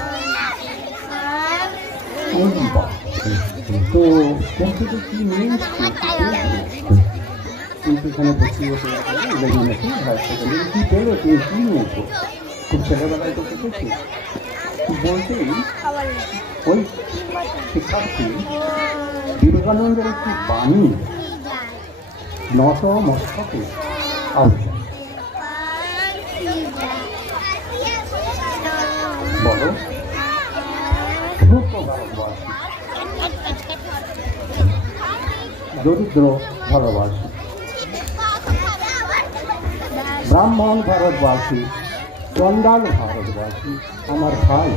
তো কোন থেকে কি নিয়ে কিন্তু এখানে ভর্তি হতে ইলেভেনেতে হায়ার সেকেন্ডারি কী পেলো, তুমি কী নিয়েছো, খুব ছেলেবেলায় তো শিখেছি। বলতেই ওই শিক্ষার্থী বিবেকানন্দের একটি বাণী নত মস্তকে আহত। বলো ছোট্ট ভারতবাসী, দরিদ্র ভারতবাসী, ব্রাহ্মণ ভারতবাসী, চন্ডাল ভারতবাসী, আমার ভাই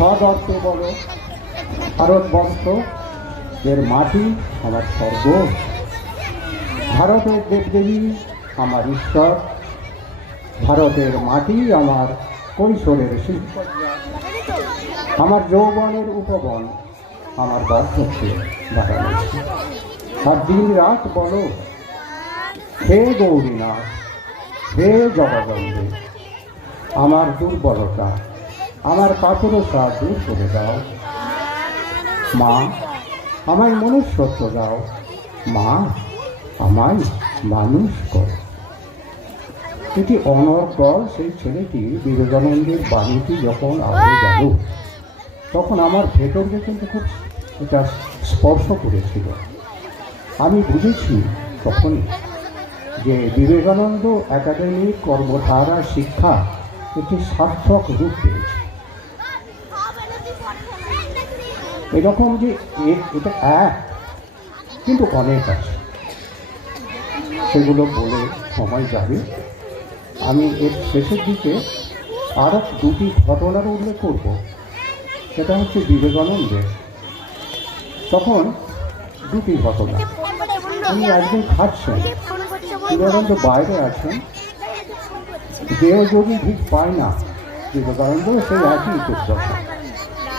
সদ অর্থে বলো, ভারতবর্ষ এর মাটি আমার স্বর্গ, ভারতের দেবদেবী আমার ঈশ্বর, ভারতের মাটি আমার কৈশোরের শিল্প, আমার যৌবনের উপবন, আমার বার্ধক্যে বাড়াচ্ছে। আর দিন রাত বলো, হে গৌরীনাথ, হে জগবন্ধু, আমার দুর্বলতা, আমার পাথরতা দূর করে দাও। মা, আমায় মনুষ্যত্ব দাও। মা, আমায় মানুষ করো। এটি অনর্গল সেই ছেলেটি বিবেকানন্দের বাণীটি যখন আগে গেল, তখন আমার ভেতরকে কিন্তু খুব এটা স্পর্শ করেছিল। আমি বুঝেছি তখনই যে বিবেকানন্দ একাডেমির কর্মধারা শিক্ষা একটি সার্থক রূপ পেয়েছে। এরকম যে এটা এক, কিন্তু অনেক আছে, সেগুলো বলে সময় যাবে। আমি এর শেষের দিকে আরও দুটি ঘটনার উল্লেখ করব। সেটা হচ্ছে বিবেকানন্দের তখন দুটি ঘটনা। উনি একদিন খাচ্ছেন, বিবেকানন্দ বাইরে আছেন, দেহ যদি ঠিক পায় না, বিবেকানন্দ সেই একই দুর্দশা।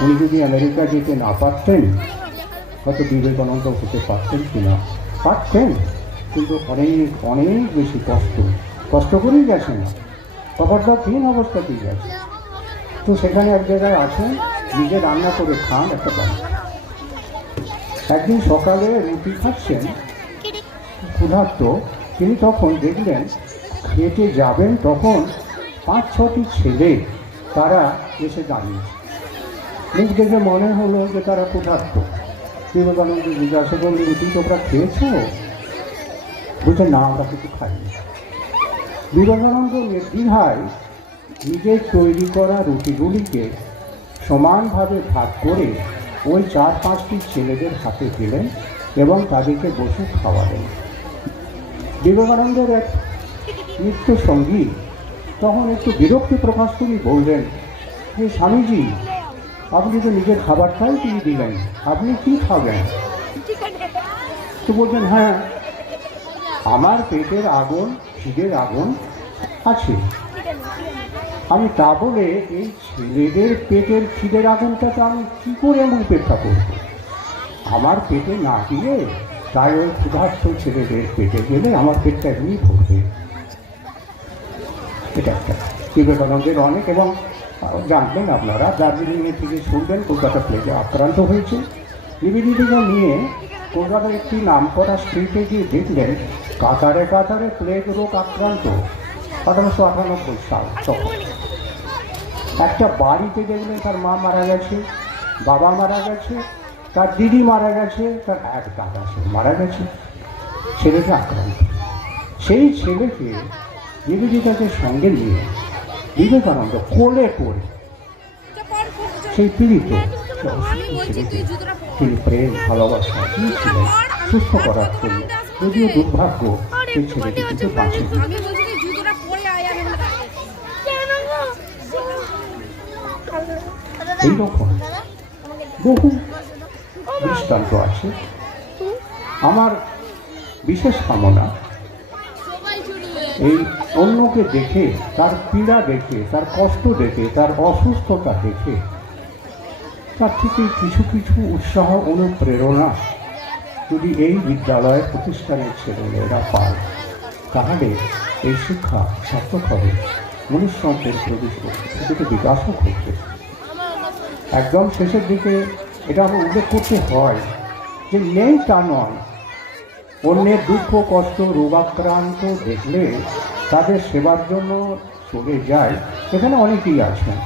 উনি যদি আমেরিকা যেতে না পারতেন, হয়তো বিবেকানন্দ হতে পারতেন কিনা, পারতেন, কিন্তু অনেক অনেক বেশি কষ্ট করেই গেছেন, খবরটা তিন অবস্থাতেই গেছে। তো সেখানে এক জায়গায় আছেন, নিজে রান্না করে খান একটা বাড়ি। একদিন সকালে রুটি খাচ্ছেন, ক্ষুধার্ত, তিনি তখন দেখলেন খেতে যাবেন, তখন 5-6টি ছেলে তারা এসে দাঁড়িয়েছে। মুখ দেখে মনে হলো যে তারা ক্ষুধার্ত। বিবেকানন্দ জিজ্ঞাসা করলেন, রুটি তোমরা খেয়েছো? বলছে, না, আমরা কিছু খাইনি। বিবেকানন্দ নির্দ্বিধায় নিজের তৈরি করা রুটিগুলিকে সমানভাবে ভাগ করে ওই 4-5টি ছেলেদের হাতে দিলেন এবং তাদেরকে বসে খাওয়ালেন। বিবেকানন্দের এক নিত্য সঙ্গী তখন একটু বিরক্তি প্রকাশ করে বললেন যে, স্বামীজি, আপনি তো নিজের খাবারটাই তিনি দিলেন, আপনি কি খাবেন? তো বলছেন, হ্যাঁ, আমার পেটের আগুন, খিদের আগুন আছে, আমি তা বলে এই ছেলেদের পেটের খিদের আগুনটাকে আমি কী করে আমি উপেক্ষা করব? আমার পেটে না গিয়ে তাই ওই ক্ষুধার্ত ছেলেদের পেটে গেলে আমার পেটটা এমনি ভরবে। এটা একটা বিবেকানন্দের অনেক, এবং জানবেন আপনারা, দার্জিলিংয়ে থেকে শুনবেন কলকাতা প্লেগে আক্রান্ত হয়েছে। নিবেদিতাকে নিয়ে কলকাতার একটি নামকরা স্ট্রিটে গিয়ে দেখলেন কাতারে কাতারে প্লেগ রোগ আক্রান্ত। 1898 সাল। তখন একটা বাড়িতে দেখলেন তার মা মারা গেছে, বাবা মারা গেছে, তার দিদি মারা গেছে, তার এক দাদা সে মারা গেছে, ছেলেটা আক্রান্ত। সেই ছেলেকে নিবেদিতাকে সঙ্গে নিয়ে বিবেকানন্দ কোলে করে সেই পীড়িত ছেলেকে তিনি প্রেম ভালোবাসা দিয়েছিলেন সুস্থ করার জন্য। যদিও দুর্ভাগ্য, সেই ছেলেটি কিন্তু বাঁচে। এইরকম বহু দৃষ্টান্ত আছে। আমার বিশেষ কামনা এই অন্যকে দেখে, তার পীড়া দেখে, তার কষ্ট দেখে, তার অসুস্থতা দেখে তার থেকে কিছু কিছু উৎসাহ, অনুপ্রেরণা যদি এই বিদ্যালয়ের প্রতিষ্ঠানের ছেলেমেয়েরা পায়, তাহলে এই শিক্ষা সার্থক হবে, মনুষ্যত্বের প্রতিটি বিকাশও ঘটবে। একদম শেষের দিকে এটা আমার উল্লেখ করতে হয় যে নেই তা নয়, অন্যের দুঃখ কষ্ট রোগাক্রান্ত দেখলে তাদের সেবার জন্য চলে যায়, এখানে অনেকেই আছেন।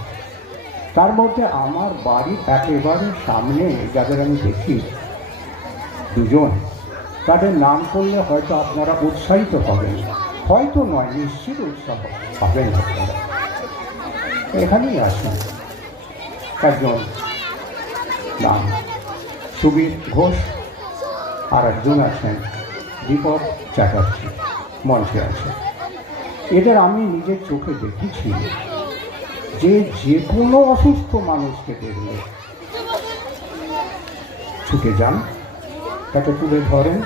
তার মধ্যে আমার বাড়ির একেবারে সামনে যাদের আমি দেখি দুজন, তাদের নাম করলে হয়তো আপনারা উৎসাহিত হবেন, হয়তো নয়, নিশ্চিত উৎসাহ পাবেন আপনারা। এখানেই আছেন একজন নাম সুবীর ঘোষ, আর একজন আছেন দীপক চ্যাটার্জি, মঞ্চে আছে। এদের আমি নিজের চোখে দেখেছি যে কোনো অসুস্থ মানুষকে দেখলে ছুটে যান, তাকে তুলে ধরেন,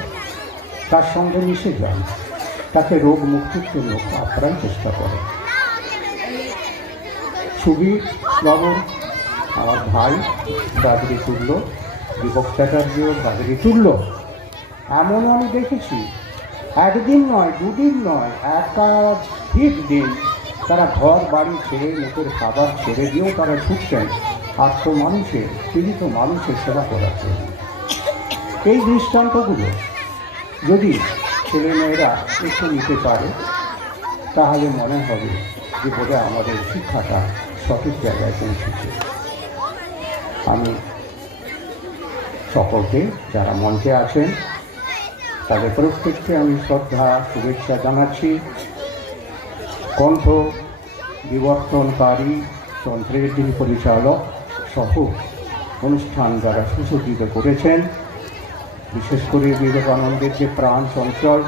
তার সঙ্গে মিশে যান, তাকে রোগ মুক্তির জন্য আপ্রাণ চেষ্টা করেন। সুবীর বাবুর আমার ভাই দাদরি তুল্য, দীপক চ্যাটার্জিও দাদরি তুল্য। এমনও আমি দেখেছি একদিন নয়, দুদিন নয়, একাধিক দিন তারা ঘর বাড়ি ছেড়ে, মুখের খাবার ছেড়ে দিয়েও তারা ছুটছেন আত্ম মানুষের, পীড়িত মানুষের সেবা করার জন্য। এই দৃষ্টান্তগুলো যদি ছেলেমেয়েরা একটু নিতে পারে তাহলে মনে হবে যে বোধহয় আমাদের শিক্ষাটা সঠিক জায়গায় পৌঁছেছে। আমি সকলকে যারা মঞ্চে আছেন তাদের প্রত্যেককে আমি শ্রদ্ধা শুভেচ্ছা জানাচ্ছি। কণ্ঠ বিবর্তনকারী তন্ত্রের যিনি পরিচালক সহ অনুষ্ঠান যারা সুসজ্জিত করেছেন, বিশেষ করে বিবেকানন্দের যে প্রাণ চঞ্চল,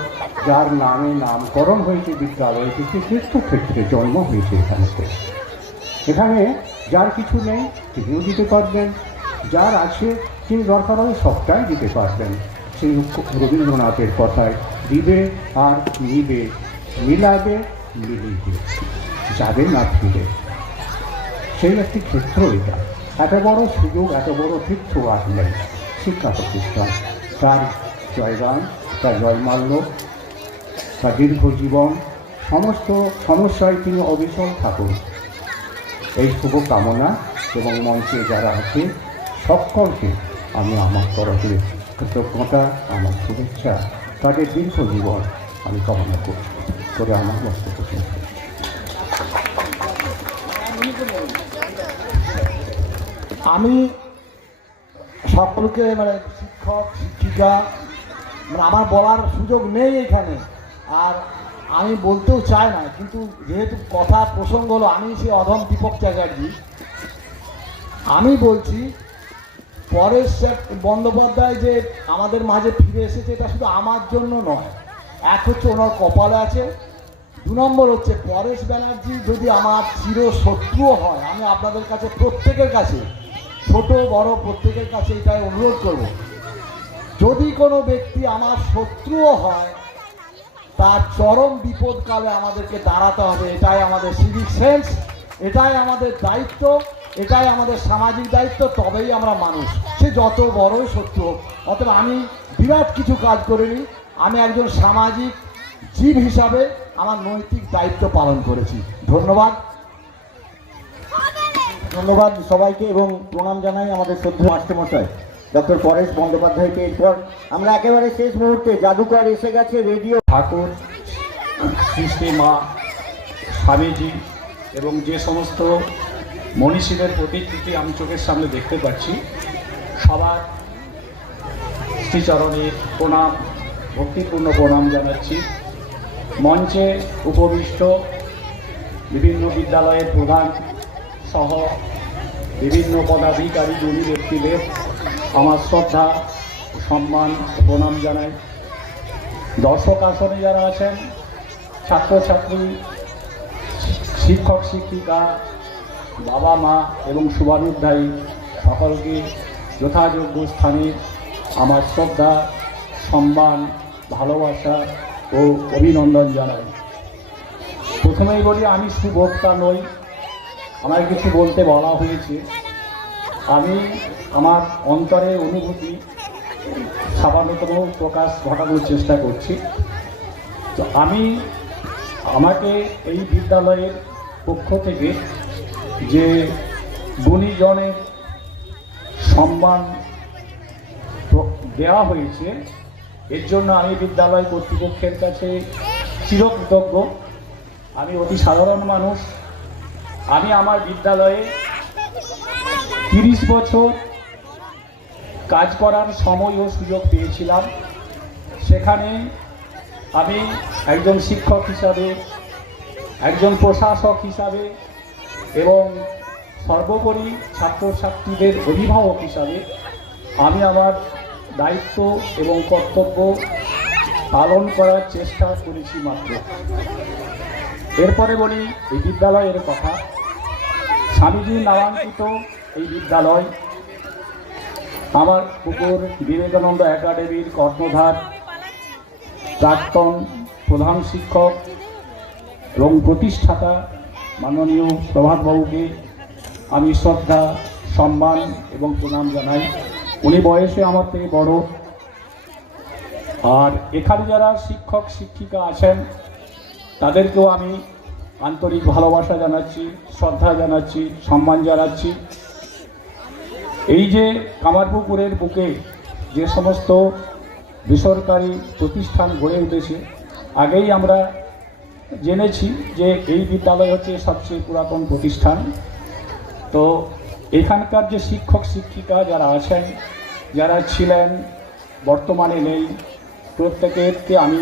যার নামে নামকরণ হয়েছে বিদ্যালয়টিতে, তীর্থক্ষেত্রে জন্ম হয়েছে এখানে যার কিছু নেই তিনিও দিতে পারবেন, যার আছে তিনি দরকার হলে সবটাই দিতে পারবেন। সেই রবীন্দ্রনাথের কথায় দিবে আর নিবে, মিলাবে মিলিবে, যাবে না ফিরে। সেই একটি ক্ষেত্র এটা। এত বড় সুযোগ, এত বড় তীর্থ আর নেই শিক্ষা প্রতিষ্ঠান। তার জয়গান, তার জয়মাল্য, তার দীর্ঘ জীবন, সমস্ত সমস্যায় তিনি অবিচল থাকুন, এই শুভ কামনা। এবং মঞ্চে যারা আছে সকলকে আমি আমার তরফে কৃতজ্ঞতা, আমার শুভেচ্ছা, তাদের দীর্ঘ জীবন আমি কামনা করছি করে আমার বক্তব্য শেষ করছি। আমি সকলকে শিক্ষক শিক্ষিকা আমার বলার সুযোগ নেই এখানে, আর আমি বলতেও চাই না, কিন্তু যেহেতু কথা প্রসঙ্গ হলো, আমি সে অধম দীপক চ্যাটার্জি, আমি বলছি পরেশ বন্দ্যোপাধ্যায় যে আমাদের মাঝে ফিরে এসেছে এটা শুধু আমার জন্য নয়। এক হচ্ছে ওনার কপালে আছে, 2 নম্বর হচ্ছে পরেশ ব্যানার্জি যদি আমার চিরশত্রুও হয়, আমি আপনাদের কাছে প্রত্যেকের কাছে, ছোট বড় প্রত্যেকের কাছে এটাই অনুরোধ করব, যদি কোনো ব্যক্তি আমার শত্রুও হয় তার চরম বিপদকালে আমাদেরকে দাঁড়াতে হবে। এটাই আমাদের সিভিক সেন্স, এটাই আমাদের দায়িত্ব, এটাই আমাদের সামাজিক দায়িত্ব, তবেই আমরা মানুষ, সে যত বড়ই শত্রু হোক। অতএব আমি বিরাট কিছু কাজ করিনি, আমি একজন সামাজিক জীব হিসাবে আমার নৈতিক দায়িত্ব পালন করেছি। ধন্যবাদ, ধন্যবাদ সবাইকে এবং প্রণাম জানাই আমাদের শ্রদ্ধেয় মাস্টারমশাই ডক্টর পরেশ বন্দ্যোপাধ্যায়কে। এরপর আমরা একেবারে শেষ মুহূর্তে, জাদুকর এসে গেছে, রেডিও ঠাকুর, শ্রী শ্রী মা স্বামীজি এবং যে সমস্ত মনীষীদের প্রতিকৃতি আমি চোখের সামনে দেখতে পাচ্ছি, সবার শ্রীচরণে প্রণাম, ভক্তিপূর্ণ প্রণাম জানাচ্ছি। মঞ্চে উপবিষ্ট বিভিন্ন বিদ্যালয়ের প্রধান সহ বিভিন্ন পদাধিকারী গুণী ব্যক্তিদের আমার শ্রদ্ধা সম্মান প্রণাম জানাই। দর্শক আসনে যারা আছেন, ছাত্রছাত্রী, শিক্ষক শিক্ষিকা, বাবা মা এবং শুভানুধ্যায়ী সকলকে যথাযোগ্য স্থানে আমার শ্রদ্ধা সম্মান ভালোবাসা ও অভিনন্দন জানাই। প্রথমেই বলি আমি সুবক্তা নই, আমার কিছু বলতে বলা হয়েছে, আমি আমার অন্তরের অনুভূতি সামান্যতম প্রকাশ ঘটানোর চেষ্টা করছি। তো আমাকে এই বিদ্যালয়ের পক্ষ থেকে যে গুণীজনের সম্মান দেওয়া হয়েছে, এর জন্য আমি বিদ্যালয় কর্তৃপক্ষের কাছে চিরকৃতজ্ঞ। আমি অতি সাধারণ মানুষ, আমি আমার বিদ্যালয়ে 30 বছর কাজ করার সময় ও সুযোগ পেয়েছিলাম। সেখানে আমি একজন শিক্ষক হিসাবে, একজন প্রশাসক হিসাবে এবং সর্বোপরি ছাত্রছাত্রীদের অভিভাবক হিসাবে আমি আমার দায়িত্ব এবং কর্তব্য পালন করার চেষ্টা করেছি মাত্র। এরপরে বলি এই বিদ্যালয়ের কথা। স্বামীজি নামাঙ্কিত এই বিদ্যালয় আমার পুকুর বিবেকানন্দ একাডেমির কর্ণধার প্রাক্তন প্রধান শিক্ষক এবং প্রতিষ্ঠাতা মাননীয় প্রভাতবাবুকে আমি শ্রদ্ধা, সম্মান এবং প্রণাম জানাই। উনি বয়সে আমার থেকে বড়। আর এখানে যারা শিক্ষক শিক্ষিকা আছেন তাদেরকেও আমি আন্তরিক ভালোবাসা জানাচ্ছি, শ্রদ্ধা জানাচ্ছি, সম্মান জানাচ্ছি। এই যে কামারপুকুরের বুকে যে সমস্ত বেসরকারি প্রতিষ্ঠান গড়ে উঠেছে, আগেই আমরা জেনেছি যে এই বিদ্যালয় হচ্ছে সবচেয়ে পুরাতন প্রতিষ্ঠান। তো এখানকার যে শিক্ষক শিক্ষিকা যারা আছেন, যারা ছিলেন, বর্তমানে নেই, প্রত্যেকেরকে আমি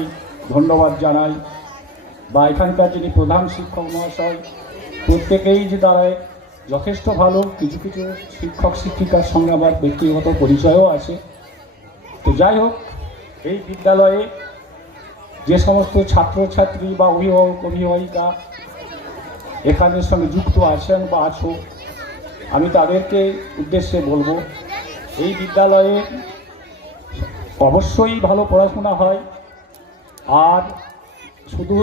ধন্যবাদ জানাই। বা এখানকার যিনি প্রধান শিক্ষক মহাশয়, প্রত্যেকেই যে দাঁড়ায় যথেষ্ট ভালো। কিছু কিছু শিক্ষক শিক্ষিকার সঙ্গে আমার ব্যক্তিগত পরিচয়ও আছে। তো যাই হোক, এই বিদ্যালয়ে যে সমস্ত ছাত্রছাত্রী বা অভিভাবক অভিভাবিকা এখানের সঙ্গে যুক্ত আছেন বা আছো, আমি তাদেরকে উদ্দেশ্যে বলবো, এই বিদ্যালয়ে অবশ্যই ভালো পড়াশোনা হয়। আর শুধু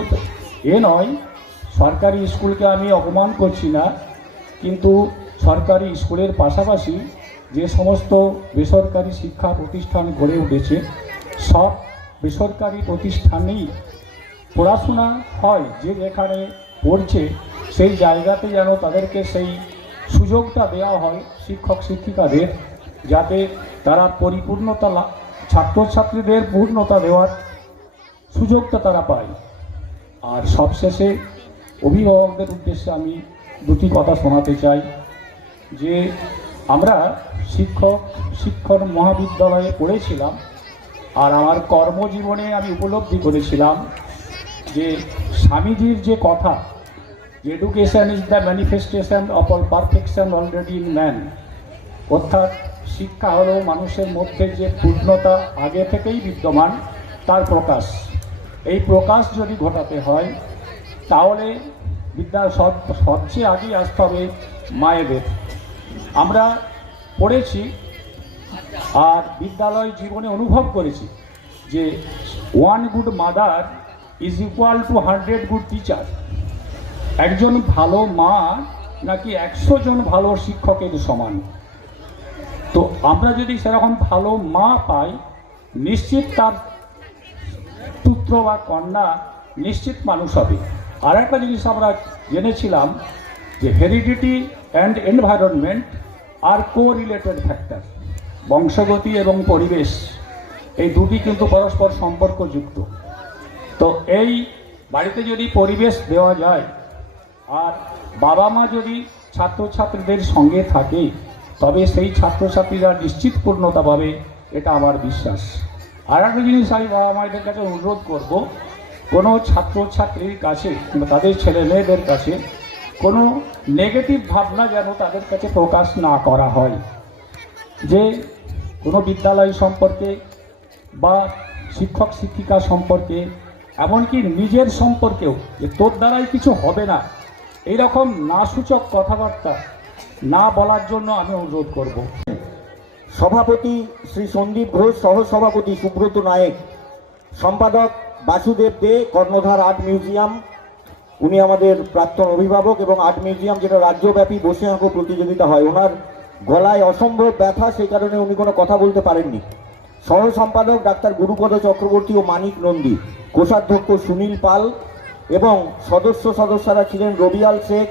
নয়, সরকারি স্কুলকে আমি অপমান করছি না, কিন্তু সরকারি স্কুলের পাশাপাশি যে সমস্ত বেসরকারি শিক্ষা প্রতিষ্ঠান গড়ে উঠেছে, সব বেসরকারি প্রতিষ্ঠানেই পড়াশোনা হয়। যে যেখানে পড়ছে সেই জায়গাতে যেন তাদেরকে সেই সুযোগটা দেওয়া হয় শিক্ষক শিক্ষিকাদের, যাতে তারা পরিপূর্ণতা ছাত্রছাত্রীদের পূর্ণতা দেওয়ার সুযোগটা তারা পায়। আর সবশেষে অভিভাবকদের উদ্দেশ্যে আমি দুটি কথা শোনাতে চাই যে আমরা শিক্ষণ মহাবিদ্যালয়ে পড়েছিলাম, আর আমার কর্মজীবনে আমি উপলব্ধি করেছিলাম যে স্বামীজির যে কথা, education is the manifestation of all perfection already in man, অর্থাৎ শিক্ষা হলো মানুষের মধ্যে যে পূর্ণতা আগে থেকেই বিদ্যমান তার প্রকাশ। এই প্রকাশ যদি ঘটাতে হয় তাহলে সবচেয়ে আগে আসতে হবে মায়েদের। আমরা পড়েছি আর বিদ্যালয় জীবনে অনুভব করেছি যে 1 good mother is equal to 100 good teacher. একজন ভালো মা নাকি 100 জন ভালো শিক্ষকের সমান। তো আমরা যদি সেরকম ভালো মা পাই, নিশ্চিত তার পুত্র বা কন্যা নিশ্চিত মানুষ হবে। আর একটা জিনিস আমরা জেনেছিলাম যে heredity and environment are co related factor. বংশগতি এবং পরিবেশ এই দুটি কিন্তু পরস্পর সম্পর্কযুক্ত। তো এই বাড়িতে যদি পরিবেশ দেওয়া যায় আর বাবা মা যদি ছাত্রছাত্রীদের সঙ্গে থাকে, তবে সেই ছাত্রছাত্রীরা নিশ্চিত পূর্ণতা পাবে, এটা আমার বিশ্বাস। আর একটা জিনিস আমি বাবা মায়েদের কাছে অনুরোধ করব, কোনো ছাত্রছাত্রীর কাছে কিংবা তাদের ছেলে মেয়েদের কাছে কোনো নেগেটিভ ভাবনা যেন তাদের কাছে প্রকাশ না করা হয়। যে কোনো বিদ্যালয় সম্পর্কে বা শিক্ষক শিক্ষিকা সম্পর্কে, এমনকি নিজের সম্পর্কেও যে তোর দ্বারাই কিছু হবে না, এইরকম নাসূচক কথাবার্তা না বলার জন্য আমি অনুরোধ করব। সভাপতি শ্রী সন্দীপ ঘোষ, সহসভাপতি সুব্রত নায়েক, সম্পাদক বাসুদেব দে, কর্ণধার আর্ট মিউজিয়াম, উনি আমাদের প্রাক্তন অভিভাবক, এবং আর্ট মিউজিয়াম যেটা রাজ্যব্যাপী বসে আঁকো প্রতিযোগিতা হয়, ওনার গলায় অসম্ভব ব্যথা, সেই কারণে উনি কোনো কথা বলতে পারেননি। সহ সম্পাদক ডাক্তার গুরুপদ চক্রবর্তী ও মানিক নন্দী, কোষাধ্যক্ষ সুনীল পাল, এবং সদস্যরা ছিলেন রবিয়াল শেখ,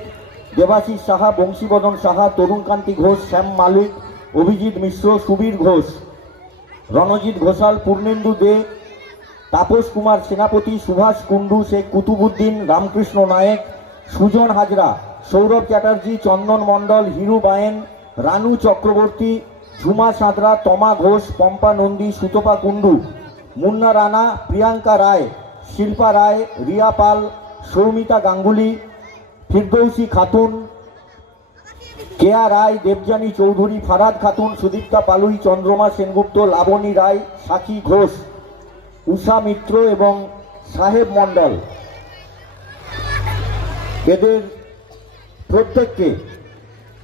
দেবাশিস সাহা, বংশীবদন সাহা, তরুণকান্তি ঘোষ, শ্যাম মালিক, অভিজিৎ মিশ্র, সুবীর ঘোষ, রণজিৎ ঘোষাল, পূর্ণেন্দু দে, তাপস কুমার সেনাপতি, সুভাষ কুণ্ডু, শেখ কুতুবুদ্দিন, রামকৃষ্ণ নায়েক, সুজন হাজরা, সৌরভ চ্যাটার্জি, চন্দন মণ্ডল, হিরু বায়েন, রানু চক্রবর্তী, ঝুমা সাঁতরা, তমা ঘোষ, পম্পা নন্দী, সুতপা কুণ্ডু, মুন্না রানা, প্রিয়াঙ্কা রায়, শিল্পা রায়, রিয়া পাল, সৌমিতা গাঙ্গুলি, ফিরদৌসী খাতুন, কেয়া রায়, দেবযানী চৌধুরী, ফারাদ খাতুন, সুদীপ্তা পালুই, চন্দ্রমা সেনগুপ্ত, লাবণী রায়, সাক্ষী ঘোষ, উষা মিত্র এবং সাহেব মণ্ডল, এদের প্রত্যেককে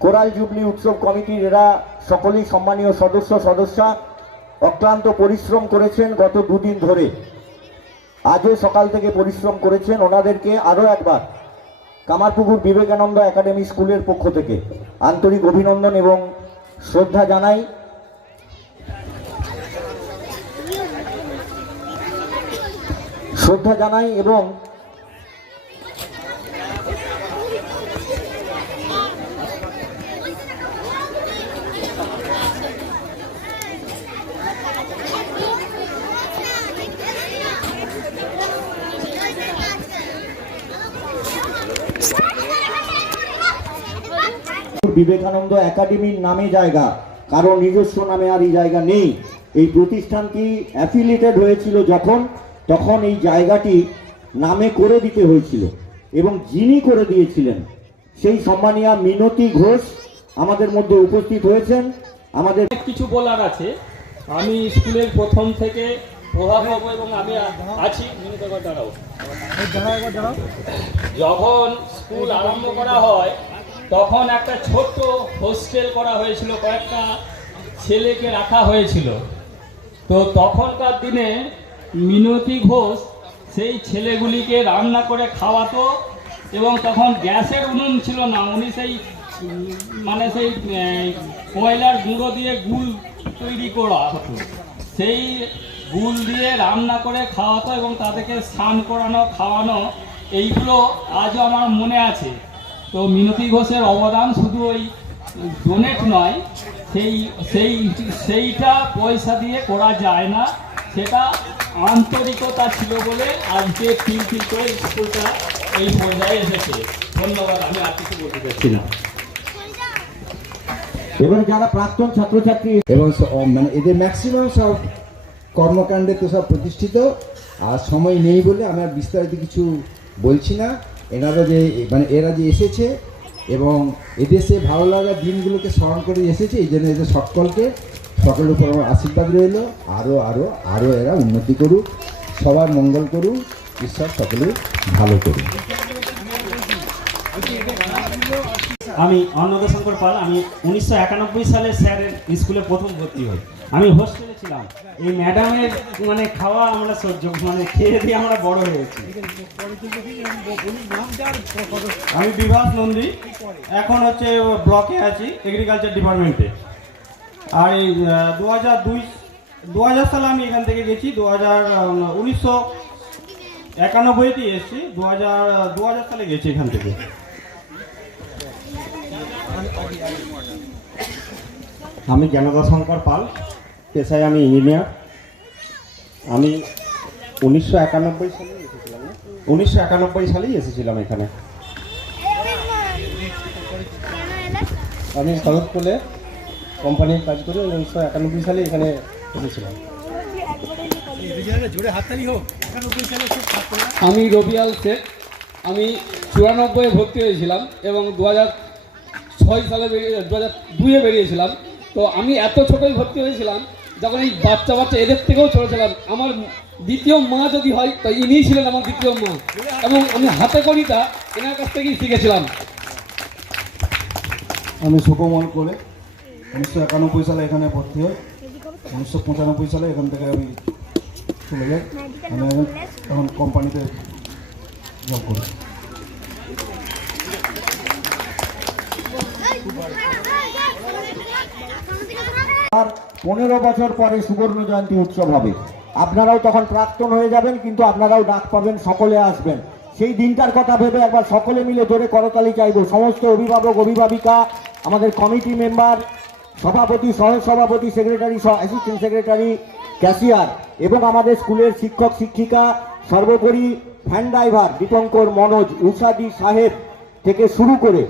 কোরাল জুবলি উৎসব কমিটির এরা সকলেই সম্মানীয় সদস্যা অক্লান্ত পরিশ্রম করেছেন গত দুদিন ধরে, আজও সকাল থেকে পরিশ্রম করেছেন। ওনাদেরকে আরও একবার কামারপুকুর বিবেকানন্দ একাডেমি স্কুলের পক্ষ থেকে আন্তরিক অভিনন্দন এবং শ্রদ্ধা জানাই। এবং বিবেকানন্দ একাডেমির নামে জায়গা, কারণ নিজস্ব নামে আর এই জায়গা নেই। এই প্রতিষ্ঠানটি অ্যাফিলিয়েটেড হয়েছিল তখন এই জায়গাটি নামে করে দিতে হয়েছিল, এবং যিনি করে দিয়েছিলেন সেই সম্মানীয়া মিনতি ঘোষ আমাদের মধ্যে উপস্থিত হয়েছেন। আমাদের কিছু বলার আছে। আমি স্কুলের প্রথম থেকে প্রভাবক এবং আমি আছি। যখন স্কুল আরম্ভ করা হয় তখন একটা ছোট্ট হোস্টেল করা হয়েছিল, কয়েকটা ছেলেকে রাখা হয়েছিল। তো তখনকার দিনে মিনতি ঘোষ সেই ছেলেগুলিকে রান্না করে খাওয়াতো, এবং তখন গ্যাসের উনুন ছিল না, উনি সেই কয়লার গুঁড়ো দিয়ে গুল তৈরি করা হতো, সেই গুল দিয়ে রান্না করে খাওয়াতো এবং তাদেরকে স্নান করানো খাওয়ানো, এইগুলো আজও আমার মনে আছে। তো মিনতি ঘোষের অবদান শুধু ওই ডোনেট নয়, সেইটা পয়সা দিয়ে করা যায় না, সেটা আন্তরিকতা ছিল বলে আজকে ফিল করে স্কুলটা এই পর্যায়ে এসেছে। ধন্যবাদ, আমি আর কিছু বলতে চাচ্ছি না। এবং যারা প্রাক্তন ছাত্রছাত্রী এবং মানে এদের ম্যাক্সিমাম সব কর্মকাণ্ডে তো সব প্রতিষ্ঠিত, আর সময় নেই বলে আমি আর বিস্তারিত কিছু বলছি না। এরা যে এসেছে এবং এদেশে ভালো লাগা দিনগুলোকে স্মরণ করে এসেছে, এই জন্য এদের সকলের উপর আমার আশীর্বাদ রইল। আরও এরা উন্নতি করুক, সবার মঙ্গল করুক, ঈশ্বর সকলের ভালো করুক। আমি অন্নদাশঙ্কর পাল। আমি 1991 সালে স্যারের স্কুলে প্রথম ভর্তি হই। আমি হোস্টেলে ছিলাম। এই ম্যাডামের খাওয়া আমরা খেয়ে দিয়ে আমরা বড় হয়েছি। আমি বিভাস নন্দী, এখন ব্লকে আছি এগ্রিকালচার ডিপার্টমেন্টে। আর এই 2000 সালে আমি এখান থেকে গেছি। 1991 এসেছি, 2000 সালে গেছি এখান থেকে। আমি জ্ঞানদাশঙ্কর পাল, পেশায় আমি ইঞ্জিনিয়ার। আমি 1991 সালেই এসেছিলাম এখানে। আমি সদরপুরে কোম্পানির কাজ করি, 1991 সালে এখানে এসেছিলাম। আমি রবিয়াল শেখ। আমি 94 ভর্তি হয়েছিলাম এবং 2006 সালে 2002 বেরিয়েছিলাম। তো আমি এত ছোটই ভর্তি হয়েছিলাম যখন এই বাচ্চা এদের থেকেও ছোট ছিলাম। আমার দ্বিতীয় মা যদি হয় তো ইনিই ছিলেন আমার দ্বিতীয় মা, এবং আমি হাতে করিটা এনার কাছ থেকেই শিখেছিলাম। আমি সুকমল করে 1991 সালে এখানে ভর্তি হই। 1995 সালে এখান থেকে আমি চলে যাই। আমি এখন কোম্পানিতে জব করি। 15 বছর পরে সুবর্ণ জয়ন্তী উৎসব হবে। আপনারাও তখন প্রাক্তন হয়ে যাবেন, কিন্তু আপনারাও ডাক পাবেন, সকলে আসবেন। সেই দিনটার কথা ভেবে একবার সকলে মিলে জোরে করতালি চাইব। সমস্ত অভিভাবক অভিভাবিকা, আমাদের কমিটি মেম্বার, সভাপতি, সহসভাপতি, সেক্রেটারি, অ্যাসিস্ট্যান্ট সেক্রেটারি, ক্যাশিয়ার এবং আমাদের স্কুলের শিক্ষক শিক্ষিকা, সর্বোপরি ভ্যান ড্রাইভার দীপঙ্কর, মনোজ, উষাদি সাহেব থেকে শুরু করে